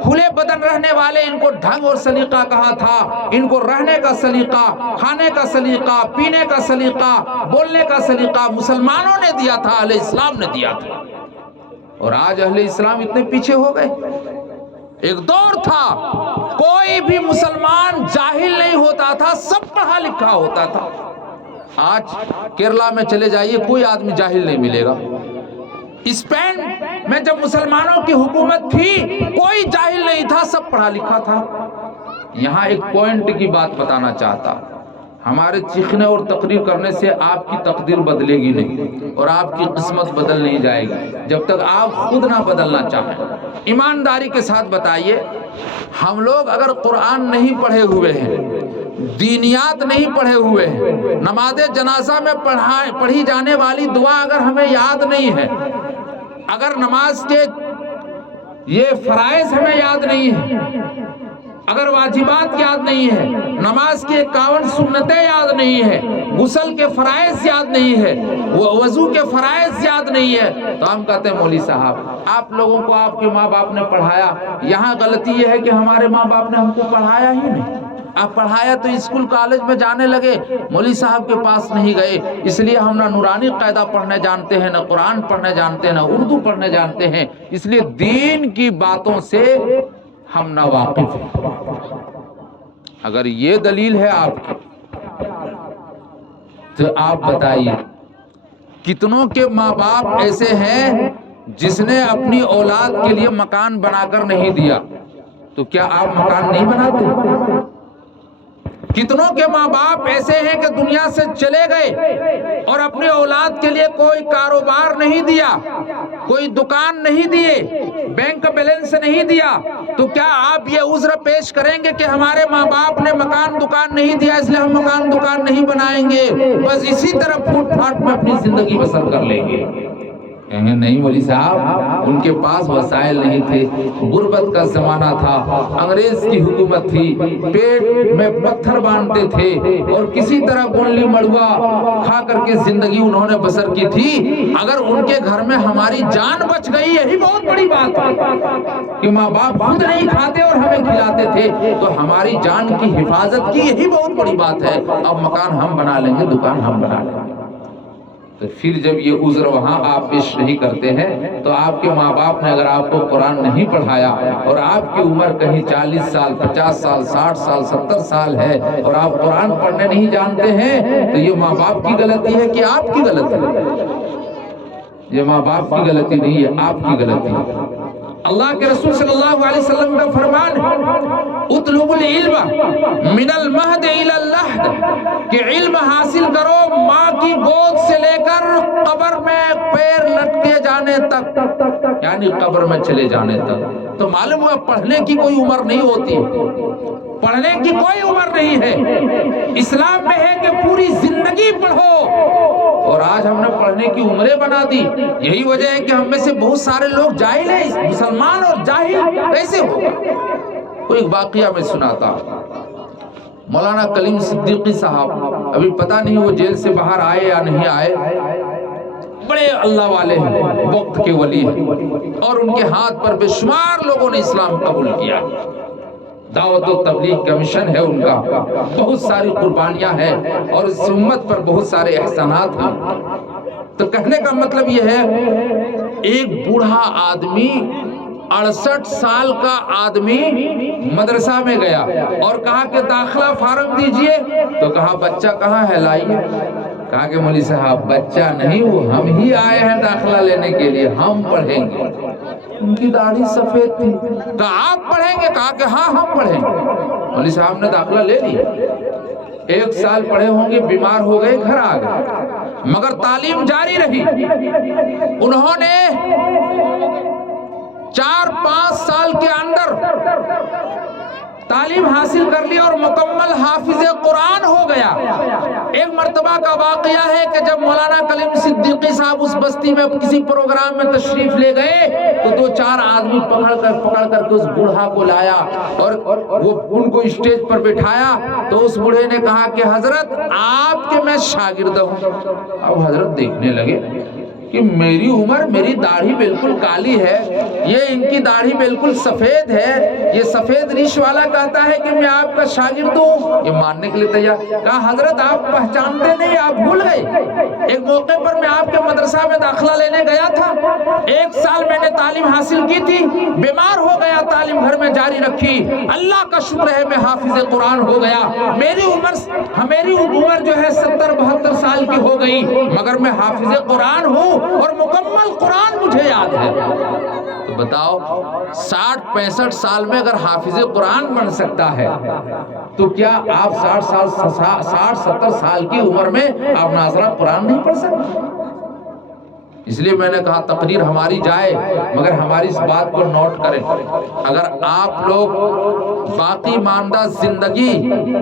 کھلے بدن رہنے والے، ان کو ڈھنگ اور سلیقہ کہا تھا۔ ان کو رہنے کا سلیقہ، کھانے کا سلیقہ، پینے کا سلیقہ، بولنے کا سلیقہ مسلمانوں نے دیا تھا، علیہ السلام نے دیا تھا۔ اور آج اہل اسلام اتنے پیچھے ہو گئے۔ ایک دور تھا کوئی بھی مسلمان جاہل نہیں ہوتا تھا، سب پڑھا لکھا ہوتا تھا۔ آج کیرلا میں چلے جائیے، کوئی آدمی جاہل نہیں ملے گا۔ اسپین میں جب مسلمانوں کی حکومت تھی، کوئی جاہل نہیں تھا، سب پڑھا لکھا تھا۔ یہاں ایک پوائنٹ کی بات بتانا چاہتا، ہمارے چیخنے اور تقریر کرنے سے آپ کی تقدیر بدلے گی نہیں، اور آپ کی قسمت بدل نہیں جائے گی جب تک آپ خود نہ بدلنا چاہیں۔ ایمانداری کے ساتھ بتائیے، ہم لوگ اگر قرآن نہیں پڑھے ہوئے ہیں، دینیات نہیں پڑھے ہوئے ہیں، نماز جنازہ میں پڑھی جانے والی دعا اگر ہمیں یاد نہیں ہے، اگر نماز کے یہ فرائض ہمیں یاد نہیں ہے، اگر واجبات یاد نہیں ہے، نماز کی 51 سنتیں یاد نہیں ہے، غسل کے فرائض یاد نہیں ہے، وضو کے فرائض یاد نہیں ہے، تو ہم کہتے ہیں مولوی صاحب آپ لوگوں کو آپ کے ماں باپ نے پڑھایا۔ یہاں غلطی یہ ہے کہ ہمارے ماں باپ نے ہم کو پڑھایا ہی نہیں۔ آپ پڑھایا تو اسکول کالج میں جانے لگے، مولوی صاحب کے پاس نہیں گئے، اس لیے ہم نہ نورانی قاعدہ پڑھنے جانتے ہیں، نہ قرآن پڑھنے جانتے ہیں، نہ اردو پڑھنے جانتے ہیں، اس لیے دین کی باتوں سے ہم نہ واقف ہیں۔ اگر یہ دلیل ہے آپ کی، تو آپ بتائیے کتنوں کے ماں باپ ایسے ہیں جس نے اپنی اولاد کے لیے مکان بنا کر نہیں دیا، تو کیا آپ مکان نہیں بناتے؟ کتنوں کے ماں باپ ایسے ہیں کہ دنیا سے چلے گئے اور اپنی اولاد کے لیے کوئی کاروبار نہیں دیا، کوئی دکان نہیں دیے، بینک بیلنس نہیں دیا، تو کیا آپ یہ عذر پیش کریں گے کہ ہمارے ماں باپ نے مکان دکان نہیں دیا اس لیے ہم مکان دکان نہیں بنائیں گے، بس اسی طرح پھوٹ پھاٹ میں اپنی زندگی بسر کر لیں گے؟ کہیں گے نہیں مولوی صاحب، ان کے پاس وسائل نہیں تھے، غربت کا زمانہ تھا، انگریز کی حکومت تھی، پیٹ میں پتھر باندھتے تھے اور کسی طرح گونلی مڑوا کھا کر کے زندگی انہوں نے بسر کی تھی۔ اگر ان کے گھر میں ہماری جان بچ گئی، یہی بہت بڑی بات ہے کہ ماں باپ خود نہیں کھاتے اور ہمیں کھلاتے تھے، تو ہماری جان کی حفاظت کی یہی بہت بڑی بات ہے۔ اب مکان ہم بنا لیں گے، دکان ہم بنا لیں گے۔ تو پھر جب یہ عذر وہاں آپ پیش نہیں کرتے ہیں تو آپ کے ماں باپ نے اگر آپ کو قرآن نہیں پڑھایا اور آپ کی عمر کہیں 40 سال 50 سال 60 سال 70 سال ہے اور آپ قرآن پڑھنے نہیں جانتے ہیں تو یہ ماں باپ کی غلطی ہے کہ آپ کی غلطی ہے؟ یہ ماں باپ کی غلطی نہیں ہے، آپ کی غلطی ہے۔ اللہ کے رسول صلی اللہ علیہ وسلم کا فرمان ہے اطلبوا العلم من المہد الی اللحد، کہ علم حاصل کرو ماں کی گود سے لے کر قبر میں پیر لٹکے جانے تک، یعنی قبر میں چلے جانے تک۔ تو معلوم ہوا پڑھنے کی کوئی عمر نہیں ہوتی، پڑھنے کی کوئی عمر نہیں ہے۔ اسلام میں ہے کہ پوری زندگی پڑھو، اور آج ہم نے پڑھنے کی عمریں بنا دی۔ یہی وجہ ہے کہ ہم میں سے بہت سارے لوگ جاہل ہیں۔ مسلمان اور جاہل کیسے ہوگا؟ کوئی واقعہ میں سناتا، مولانا کلیم صدیقی صاحب، ابھی پتہ نہیں وہ جیل سے باہر آئے یا نہیں آئے، بڑے اللہ والے ہیں، وقت کے ولی ہیں، اور ان کے ہاتھ پر بے شمار لوگوں نے اسلام قبول کیا۔ دعوت و تبلیغ کا مشن ہے ان کا، بہت ساری قربانیاں ہیں اور اس امت پر بہت سارے احسانات ہیں۔ تو کہنے کا مطلب یہ ہے، ایک بوڑھا آدمی 68 سال کا آدمی مدرسہ میں گیا اور کہا کہ داخلہ فارم دیجئے، تو کہا بچہ کہاں ہے، لائیے۔ کہا کہ مولوی صاحب بچہ نہیں، وہ ہم ہی آئے ہیں داخلہ لینے کے لیے، ہم پڑھیں گے۔ ان کی داڑھی سفید تھی، کہا آپ پڑھیں گے؟ کہا کہ ہاں ہم پڑھیں گے۔ مولوی صاحب نے داخلہ لے لیا، 1 سال پڑھے ہوں گے، بیمار ہو گئے، گھر آ گئے، مگر تعلیم جاری رہی۔ انہوں نے 4-5 سال کے اندر تعلیم حاصل کر لی اور مکمل حافظ قرآن ہو گیا۔ ایک مرتبہ کا واقعہ ہے کہ جب مولانا کلیم صدیقی صاحب اس بستی میں کسی پروگرام میں تشریف لے گئے تو 2-4 آدمی پکڑ کر کے اس بوڑھا کو لایا اور وہ ان کو اسٹیج پر بٹھایا۔ تو اس بوڑھے نے کہا کہ حضرت آپ کے میں شاگرد ہوں۔ اب حضرت دیکھنے لگے کہ میری عمر، میری داڑھی بالکل کالی ہے، یہ ان کی داڑھی بالکل سفید ہے، یہ سفید ریش والا کہتا ہے کہ میں آپ کا شاگرد ہوں، یہ ماننے کے لیے تیار۔ کہا حضرت آپ پہچانتے نہیں، آپ بھول گئے، ایک موقع پر میں آپ کے مدرسہ میں داخلہ لینے گیا تھا، 1 سال میں نے تعلیم حاصل کی تھی، بیمار ہو گیا، تعلیم گھر میں جاری رکھی، اللہ کا شکر ہے میں حافظ قرآن ہو گیا۔ میری عمر جو ہے 70-72 سال کی ہو گئی، مگر میں حافظ قرآن ہوں اور مکمل قرآن مجھے یاد ہے۔ تو بتاؤ 60-65 سال میں اگر حافظ قرآن بن سکتا ہے تو کیا آپ 60-70 سال کی عمر میں آپ ناظرہ قرآن نہیں پڑھ سکتے؟ اس لیے میں نے کہا تقریر ہماری جائے مگر ہماری اس بات کو نوٹ کریں، اگر آپ لوگ باقی ماندہ زندگی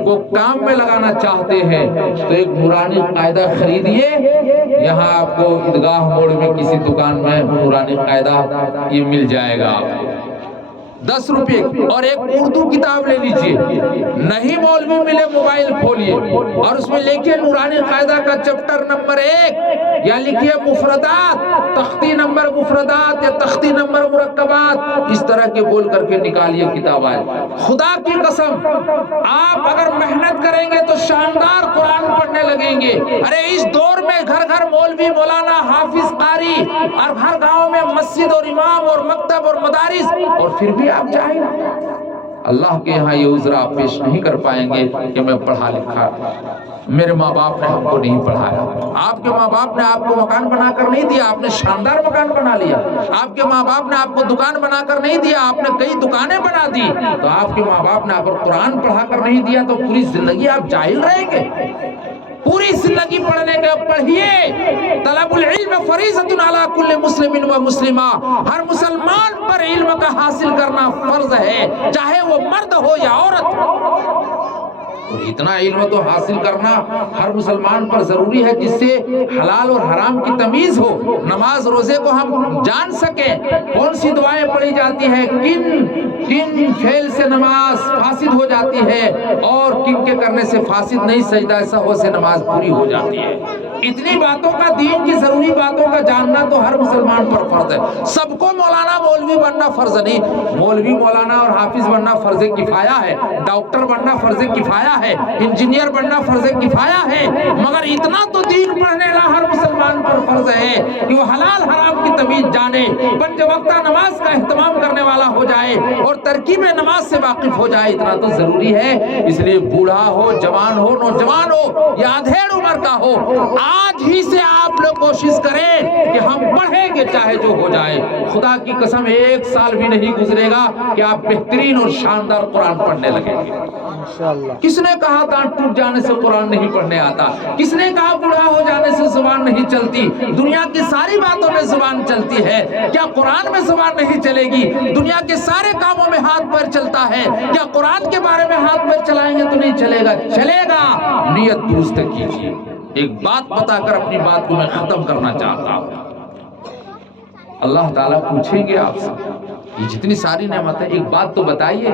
کو کام میں لگانا چاہتے ہیں تو ایک نورانی قاعدہ خریدیے، یہاں آپ کو عیدگاہ موڑ میں کسی دکان میں نورانی قاعدہ یہ مل جائے گا، 10 روپے، اور ایک اردو کتاب لے لیجئے، نہیں مولوی ملے موبائل کھولیے اور اس میں لکھیے نورانی قاعدہ کا چپٹر نمبر 1 یا لکھیے مفردات، تختی نمبر مفردات یا تختی نمبر مرکبات، اس طرح کے بول کر کے نکالیے کتاب آئے۔ خدا کی قسم آپ اگر محنت کریں گے تو شاندار قرآن پڑھنے لگیں گے۔ ارے اس دور میں گھر گھر مولوی مولانا حافظ قاری اور ہر گاؤں میں مسجد اور امام اور مکتب اور مدارس، اور پھر بھی آپ جاہل۔ اللہ کے یہاں یہ عذر آپ پیش نہیں کر پائیں گے کہ میں پڑھا لکھا، میرے ماں باپ نے ہم کو نہیں پڑھایا۔ آپ کے ماں باپ نے آپ کو مکان بنا کر نہیں دیا، آپ نے شاندار مکان بنا لیا۔ آپ کے ماں باپ نے آپ کو دکان بنا کر نہیں دیا، آپ نے کئی دکانیں بنا دی۔ تو آپ کے ماں باپ نے آپ کو قرآن پڑھا کر نہیں دیا تو پوری زندگی آپ جاہل رہیں گے۔ پوری زندگی پڑھنے کے پڑھیے، طلب العلم فریضۃ علی کل مسلم و مسلمہ، ہر مسلمان پر علم کا حاصل کرنا فرض ہے، چاہے وہ مرد ہو یا عورت۔ اتنا علم تو حاصل کرنا ہر مسلمان پر ضروری ہے جس سے حلال اور حرام کی تمیز ہو، نماز روزے کو ہم جان سکیں، کون سی دعائیں پڑھی جاتی ہیں، کن فعل سے نماز فاسد ہو جاتی ہے اور کن کے کرنے سے فاسد نہیں، سجدہ سہو سے نماز پوری ہو جاتی ہے۔ اتنی باتوں کا، دین کی ضروری باتوں کا جاننا تو ہر مسلمان پر فرض ہے۔ سب کو مولانا مولوی بننا فرض نہیں، مولوی مولانا اور حافظ بننا فرض کفایہ ہے، ڈاکٹر بننا فرض کفایہ ہے، انجینئر بننا فرض کفایہ ہے، مگر اتنا تو دین پڑھنے لا ہر مسلمان پر فرض ہے کہ وہ حلال حرام کی تمیز جانے، پنج وقتہ نماز کا اہتمام کرنے والا ہو جائے اور ترکیب نماز سے واقف ہو جائے، اتنا تو ضروری ہے۔ اس لیے بوڑھا ہو، جوان ہو، نوجوان ہو یا ادھیڑ عمر کا ہو، آج ہی سے آپ لوگ کوشش کریں کہ ہم پڑھیں گے چاہے جو ہو جائے۔ خدا کی قسم 1 سال بھی نہیں گزرے گا کہ آپ بہترین اور شاندار قرآن پڑھنے لگیں گے۔ کس نے کہا دانت ٹوٹ جانے سے قرآن نہیں پڑھنے آتا؟ کس نے کہا بوڑھا ہو جانے سے زبان نہیں چلتی؟ دنیا کی ساری باتوں میں زبان چلتی ہے، کیا قرآن میں زبان نہیں چلے گی؟ دنیا کے سارے کاموں میں ہاتھ پیر چلتا ہے، کیا قرآن کے بارے میں ہاتھ پیر چلائیں گے تو نہیں چلے گا؟ چلے گا۔ نیت درست کیجیے۔ ایک بات بتا کر اپنی بات کو میں ختم کرنا چاہتا ہوں۔ اللہ تعالیٰ پوچھیں گے آپ سے، یہ جتنی ساری نعمت ہے، ایک بات تو بتائیے،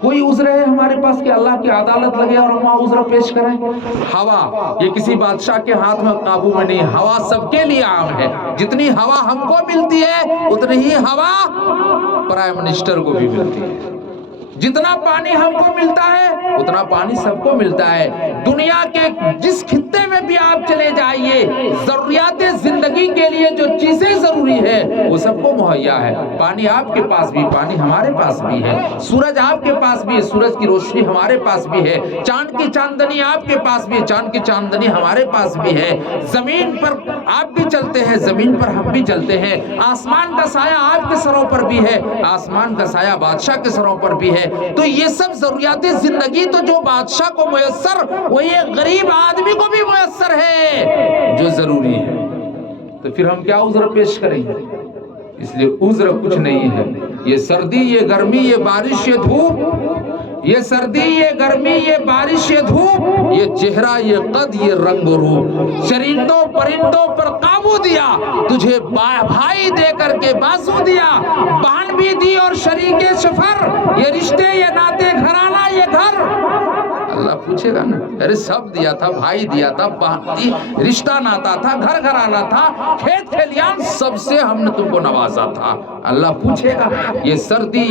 کوئی عذر ہے ہمارے پاس کہ اللہ کی عدالت لگے اور ہم عذر پیش کریں؟ ہوا یہ کسی بادشاہ کے ہاتھ میں قابو میں نہیں، ہوا سب کے لیے عام ہے۔ جتنی ہوا ہم کو ملتی ہے اتنی ہی ہوا پرائم منسٹر کو بھی ملتی ہے۔ جتنا پانی ہم کو ملتا ہے اتنا پانی سب کو ملتا ہے۔ دنیا کے جس خطے میں بھی آپ چلے جائیے، ضروریات زندگی کے لیے جو چیزیں ضروری ہے وہ سب کو مہیا ہے۔ پانی آپ کے پاس بھی، پانی ہمارے پاس بھی ہے۔ سورج آپ کے پاس بھی ہے، سورج کی روشنی ہمارے پاس بھی ہے۔ چاند کی چاندنی آپ کے پاس بھی ہے، چاند کی چاندنی ہمارے پاس بھی ہے۔ زمین پر آپ بھی چلتے ہیں، زمین پر ہم بھی چلتے ہیں۔ آسمان کا سایہ آپ کے سروں پر بھی ہے، آسمان کا سایہ بادشاہ کے سروں پر بھی ہے۔ تو یہ سب ضروریات زندگی تو جو بادشاہ کو میسر، وہ یہ غریب آدمی کو بھی میسر ہے جو ضروری ہے۔ تو پھر ہم کیا عذر پیش کریں گے؟ اس لیے عذر کچھ نہیں ہے۔ یہ سردی، یہ گرمی، یہ بارش، یہ دھوپ، یہ سردی، یہ گرمی، یہ بارش، یہ دھوپ، یہ چہرہ، یہ قد، یہ رنگ و روپ، چرندوں پرندوں پر قابو دیا، تجھے بھائی دے کر کے بازو دیا، بہن بھی دی اور شریک سفر، یہ رشتے، یہ ناطے، گھرانہ، یہ گھر۔ اللہ پوچھے گا نا، ارے سب دیا تھا، بھائی دیا تھا، بہن دی، رشتہ ناتا تھا، گھر گھرانہ تھا، کھیت کھلیان، سب سے ہم نے تم کو نوازا تھا۔ اللہ پوچھے گا یہ سردی،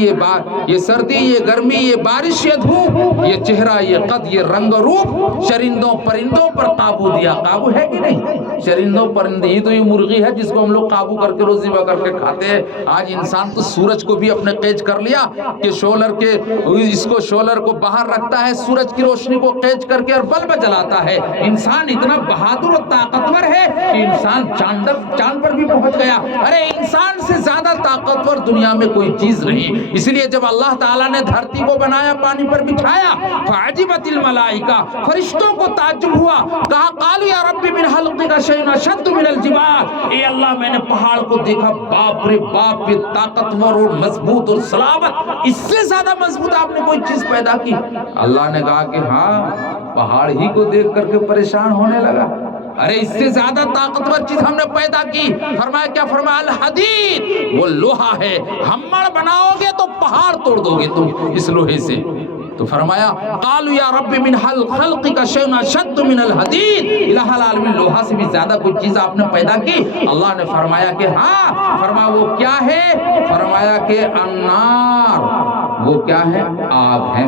یہ گرمی، یہ بارش، یہ دھوپ، یہ چہرہ، یہ قد، یہ رنگ و روپ، چرندوں پرندوں پر قابو دیا۔ قابو ہے کہ نہیں؟ چرندوں پرندے، یہ تو یہ مرغی ہے جس کو ہم لوگ قابو کر کے روزی کر کے کھاتے ہیں۔ آج انسان تو سورج کو بھی اپنے قید کر لیا کہ شولر کو باہر رکھتا ہے، سورج کی روشنی کو قید کر کے اور بلب جلاتا ہے۔ انسان اتنا بہادر اور طاقتور ہے کہ انسان چاند پر بھی پہنچ گیا۔ ارے انسان سے زیادہ طاقتور دنیا میں کوئی چیز نہیں۔ اس لیے جب اللہ تعالیٰ نے دھرتی کو بنایا، پانی پر بچھایا، فعجبت الملائکہ، فرشتوں کو تعجب ہوا، کہا قالوا یا رب من خلقک شیء اشد من الجبال، اے اللہ میں نے پہاڑ کو دیکھا، باپ رے باپ، یہ طاقتور اور مضبوط اور سلامت، اس سے زیادہ مضبوط آپ نے کوئی چیز پیدا کی؟ اللہ نے کہا کہ ہاں، پہاڑ ہی کو دیکھ کر کے پریشان ہونے لگا، ارے اس سے زیادہ طاقتور چیز ہم نے پیدا کی۔ فرمایا کیا؟ فرمایا الحدید، وہ لوہا ہے، ہمڑ بناؤ گے تو پہاڑ توڑ دو گے تم اس لوہے سے۔ تو فرمایا قالوا یا رب من خلقک شیء اشد من الحدید، الہ العالمین، لوہا سے بھی زیادہ کوئی چیز آپ نے پیدا کی؟ اللہ نے فرمایا کہ ہاں۔ فرمایا وہ کیا ہے؟ فرمایا کہ النار، وہ کیا ہے؟ آگ ہے۔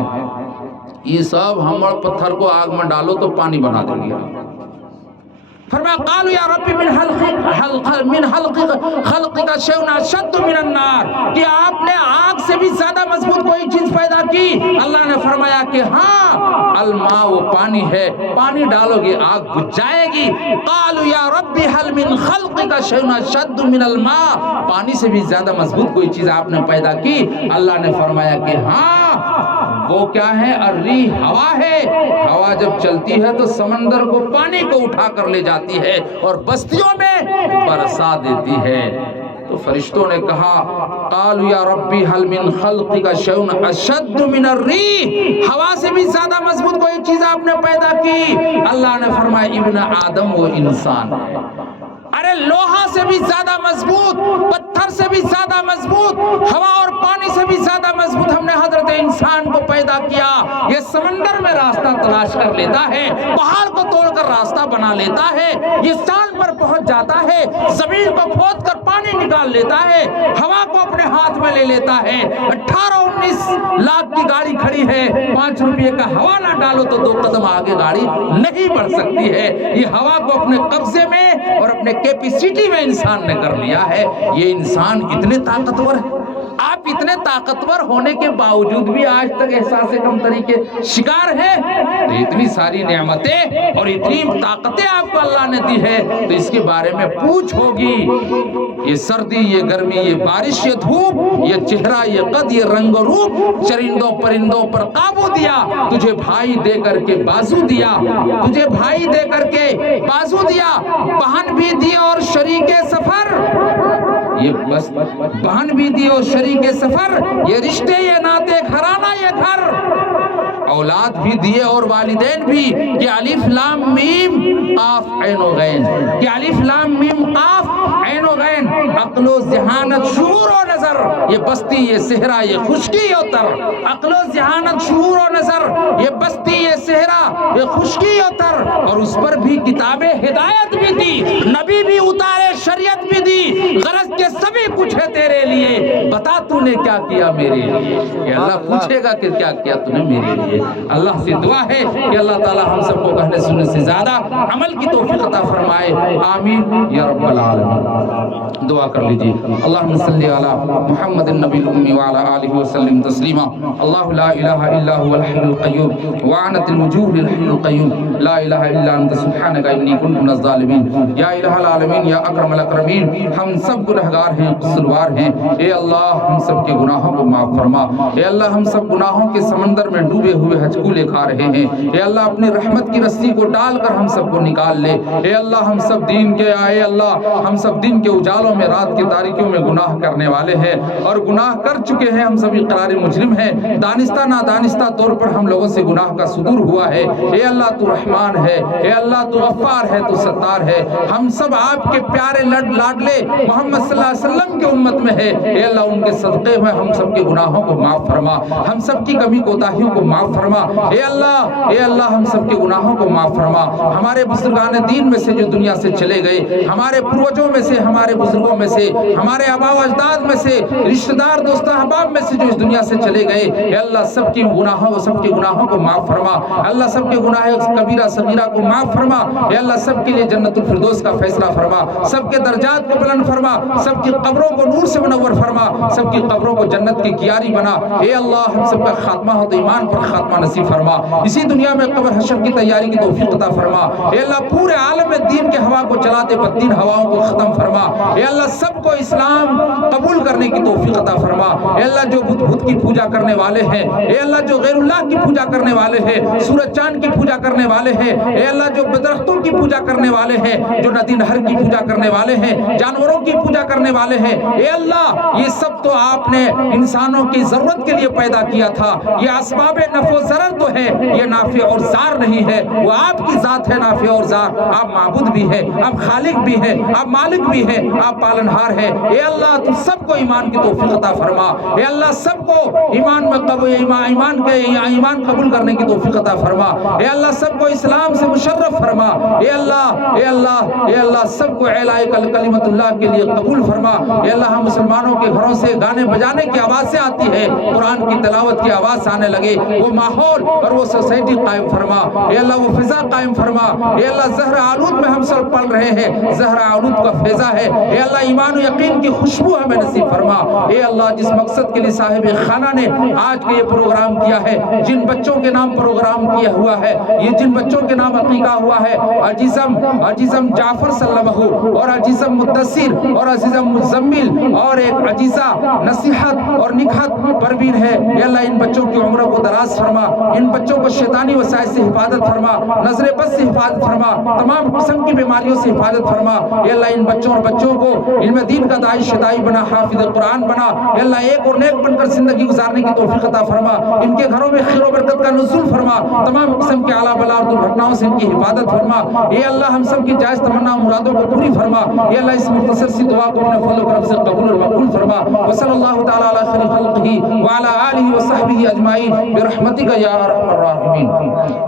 یہ سب ہمڑ پتھر کو آگ میں ڈالو تو پانی بنا دیں گے۔ فرمایا قالوا یا رب من خلقک شیء اشد من النار، کہ آپ نے آگ سے بھی زیادہ مضبوط کوئی چیز پیدا کی؟ اللہ نے فرمایا کہ ہاں، الماء، وہ پانی ہے، پانی ڈالو گے آگ بجھ جائے گی۔ قالوا یا رب هل من خلقک شیء اشد من الماء، پانی سے بھی زیادہ مضبوط کوئی چیز آپ نے پیدا کی؟ اللہ نے فرمایا کہ ہاں، وہ کیا ہے؟ الریح، ہوا ہے۔ ہوا جب چلتی ہے تو سمندر کو، پانی کو اٹھا کر لے جاتی ہے اور بستیوں میں برسا دیتی ہے۔ تو فرشتوں نے کہا قالوا یا ربی هل من خلقک شیء اشد من الریح، ہوا سے بھی زیادہ مضبوط کوئی چیز آپ نے پیدا کی؟ اللہ نے فرمایا ابن آدم، وہ انسان ہے۔ ارے لوہا سے بھی زیادہ مضبوط، پتھر سے بھی زیادہ مضبوط، ہوا اور پانی سے بھی زیادہ مضبوط ہم نے حضرت انسان کو پیدا کیا۔ یہ سمندر میں راستہ تلاش کر لیتا ہے، پہاڑ کو توڑ کر راستہ بنا لیتا ہے، یہ چاند پر پہنچ جاتا ہے، زمین کو کھود کر پانی نکال لیتا ہے، ہوا کو اپنے ہاتھ میں لے لیتا ہے۔ 18-19 لاکھ کی گاڑی کھڑی ہے، 5 روپے کا ہوا نہ ڈالو تو 2 قدم آگے گاڑی نہیں بڑھ سکتی ہے۔ یہ ہوا کو اپنے قبضے میں اور اپنے اپنے کیپیسٹی میں انسان نے کر لیا ہے، یہ انسان اتنے طاقتور ہے۔ آپ اتنے طاقتور ہونے کے باوجود بھی آج تک احساس کمتری کے شکار ہیں۔ تو اتنی ساری نعمتیں اور اتنی طاقتیں آپ کو اللہ نے دی ہے، تو اس کے بارے میں پوچھ ہوگی۔ یہ سردی، یہ گرمی، یہ بارش، یہ دھوپ، یہ چہرہ، یہ قد، یہ رنگ و روپ، چرندوں پرندوں پر قابو دیا، تجھے بھائی دے کر کے بازو دیا، تجھے بھائی دے کر کے بازو دیا، بہن بھی دی اور شریک سفر، یہ بس بہن بھی دی اور شریک سفر، یہ رشتے، یہ ناتے گھرانہ، یہ گھر، اولاد بھی دیے اور والدین بھی، کہ الف لام میم قاف عین و غین، کہ الف لام میم قاف عین و غین، عقل و ذہانت، شعور و نظر، یہ بستی، یہ صحرا، یہ خشکی و تر، عقل و ذہانت، شعور و نظر، یہ بستی، یہ صحرا، یہ خشکی و تر، اور اس پر بھی کتاب ہدایت بھی دی، نبی بھی اتارے، شریعت بھی دی، غرض کے سبھی کچھ ہے تیرے لیے، بتا تو نے کیا کیا میرے لیے، کہ اللہ پوچھے گا کہ کیا کیا تو نے میرے لیے۔ اللہ سے دعا ہے کہ اللہ تعالی ہم سب کو کہنے سننے سے زیادہ عمل کی توفیق عطا فرمائے، آمین یا رب العالمین۔ دعا کر لیجیے۔ اللہم صلی علی محمد النبی الامی وعلی آلہ وسلم تسلیما۔ اللہ لا الہ الا هو الحی القیوم وعنت الوجوہ للحی القیوم لا الہ الا انت سبحانک انی کنت من الظالمین۔ یا الہ العالمین، یا اکرم الاکرمین، ہم سب گنہگار ہیں، قصوروار ہیں، اے اللہ ہم سب کے گناہوں کو معاف فرما۔ اے اللہ ہم سب گناہوں کے سمندر میں ڈوبے ہوئے ہچکولے کھا رہے ہیں، اے اللہ اپنی رحمت کی رسی کو ڈال کر ہم سب کو نکال لے، اے اللہ ہم سب دین کے آئے، اللہ ہم سب دن کے اجالوں میں، رات کی تاریکیوں میں گناہ کرنے والے ہیں اور گناہ کر چکے ہیں، ہم سب اقرار مجرم ہیں، دانستہ نادانستہ طور پر ہم لوگوں سے گناہ کا صدور ہوا ہے، اے اللہ تو رحمان ہے، اے اللہ تو غفار ہے، تو ستار ہے، ہم سب آپ کے پیارے لاڈلے محمد صلی اللہ علیہ وسلم کے امت میں ہے، اے اللہ ان کے صدقے میں ہم سب کے گناہوں کو معاف فرما، ہم سب کی کمی کوتاہیوں کو معاف فرما، اے اللہ ہم سب کے گناہوں کو معاف فرما۔ ہمارے بزرگان دین میں سے جو دنیا سے چلے گئے، ہمارے پروجوں میں سے، ہمارے بزرگوں میں سے، ہمارے آبا و اجداد میں سے، رشتہ دار دوست احباب میں سے جو اس دنیا سے چلے گئے، اے اللہ سب کے گناہوں کو معاف فرما، اللہ سب کے گناہ کبیرہ صغیرہ کو معاف فرما، اے اللہ سب کے لیے جنت الفردوس کا فیصلہ فرما، سب کے درجات کو بلند فرما، سب کی قبروں کو نور سے منور فرما، سب کی قبروں کو جنت کی کیاری بنا، اے اللہ ہم سب کا خاتمہ ہو تو ایمان پر خاتمہ نصیب فرما، اسی دنیا میں قبر حشر کی تیاری کی توفیق عطا فرما، اے اللہ پورے عالم دین کے ہوا کو چلاتے بددین ہواؤں کو ختم فرما، اے اللہ سب کو اسلام قبول کرنے کی توفیق عطا فرما، اے اللہ جو بت کی پوجا کرنے والے ہیں، اے اللہ جو غیر اللہ کی پوجا کرنے والے ہیں، سورج چاند کی پوجا کرنے والے ہیں، اے اللہ جو درختوں کی پوجا کرنے والے ہیں، جو ندی نہر کی پوجا کرنے والے ہیں، جانوروں کی پوجا کرنے والے ہیں، اے اللہ یہ سب تو آپ نے انسانوں کی ضرورت کے لیے پیدا کیا تھا، یہ اسباب نفع و ضرر تو ہے، یہ نافع اور ضار نہیں ہے، وہ آپ کی ذات ہے نافع اور ضار، آپ معبود بھی ہے، آپ خالق بھی ہے، آپ مالک بھی ہے، آپ پالنہار ہے، اے اللہ تو سب کو ایمان کی توفیق عطا فرما، اے اللہ سب کو ایمان قبول کرنے کی توفیق عطا فرما، اے اللہ سب کو اسلام سے مشرف فرما، اے اللہ سب کو اعلاء کلمت اللہ کے لیے قبول فرما، اے اللہ ہم مسلمانوں کے گھروں سے گانے بجانے کی آوازیں آتی ہے، قرآن کی تلاوت کی آواز آنے لگے، وہ ماحول اور وہ سوسائٹی قائم فرما، اے اللہ وہ فضا قائم فرما، اے اللہ زہر آلود میں ہم سب پل رہے ہیں، زہر آلود کا فضا ہے، اے اللہ ایمان و یقین کی خوشبو ہمیں نصیب فرما، اے اللہ جس مقصد کے لیے صاحب خانہ نے آج کے یہ پروگرام کیا ہے، جن بچوں کے نام پروگرام کیا ہوا ہے، یہ جن بچوں کے نام عقیقہ ہوا ہے، عزیزم جعفر سلمہ اور عزیزم مدثر اور عزیزم مزمل اور ایک عزیزہ نصیحت اور نکھت پروین ہے، اے اللہ ان بچوں کی عمروں کو دراز فرما، ان بچوں کو شیطانی وسائل سے حفاظت فرما، نظر بد سے حفاظت فرما، تمام قسم کی بیماریوں سے حفاظت فرما، اے اللہ ان بچوں کو علم دین کا داعی شدائی بنا، حافظ قرآن بنا، اے اللہ ایک اور نیک بن کر زندگی گزارنے کی توفیق عطا فرما، ان کے گھروں میں خیر و برکت کا نزول فرما، تمام قسم کے اعلیٰ بلا اور درگھٹناؤں سے ان کی حفاظت فرما، اے اللہ ہم سب کی جائز تمنا مرادوں کو پوری فرما، اے اللہ اس مختصر سی دعا کو اپنے فضل و کرم سے قبول اور مقبول فرما، وصلی اللہ تعالی علی خیر خلقہ وعلی آلہ وصحبہ اجمعین برحمتک یا ارحم الراحمین۔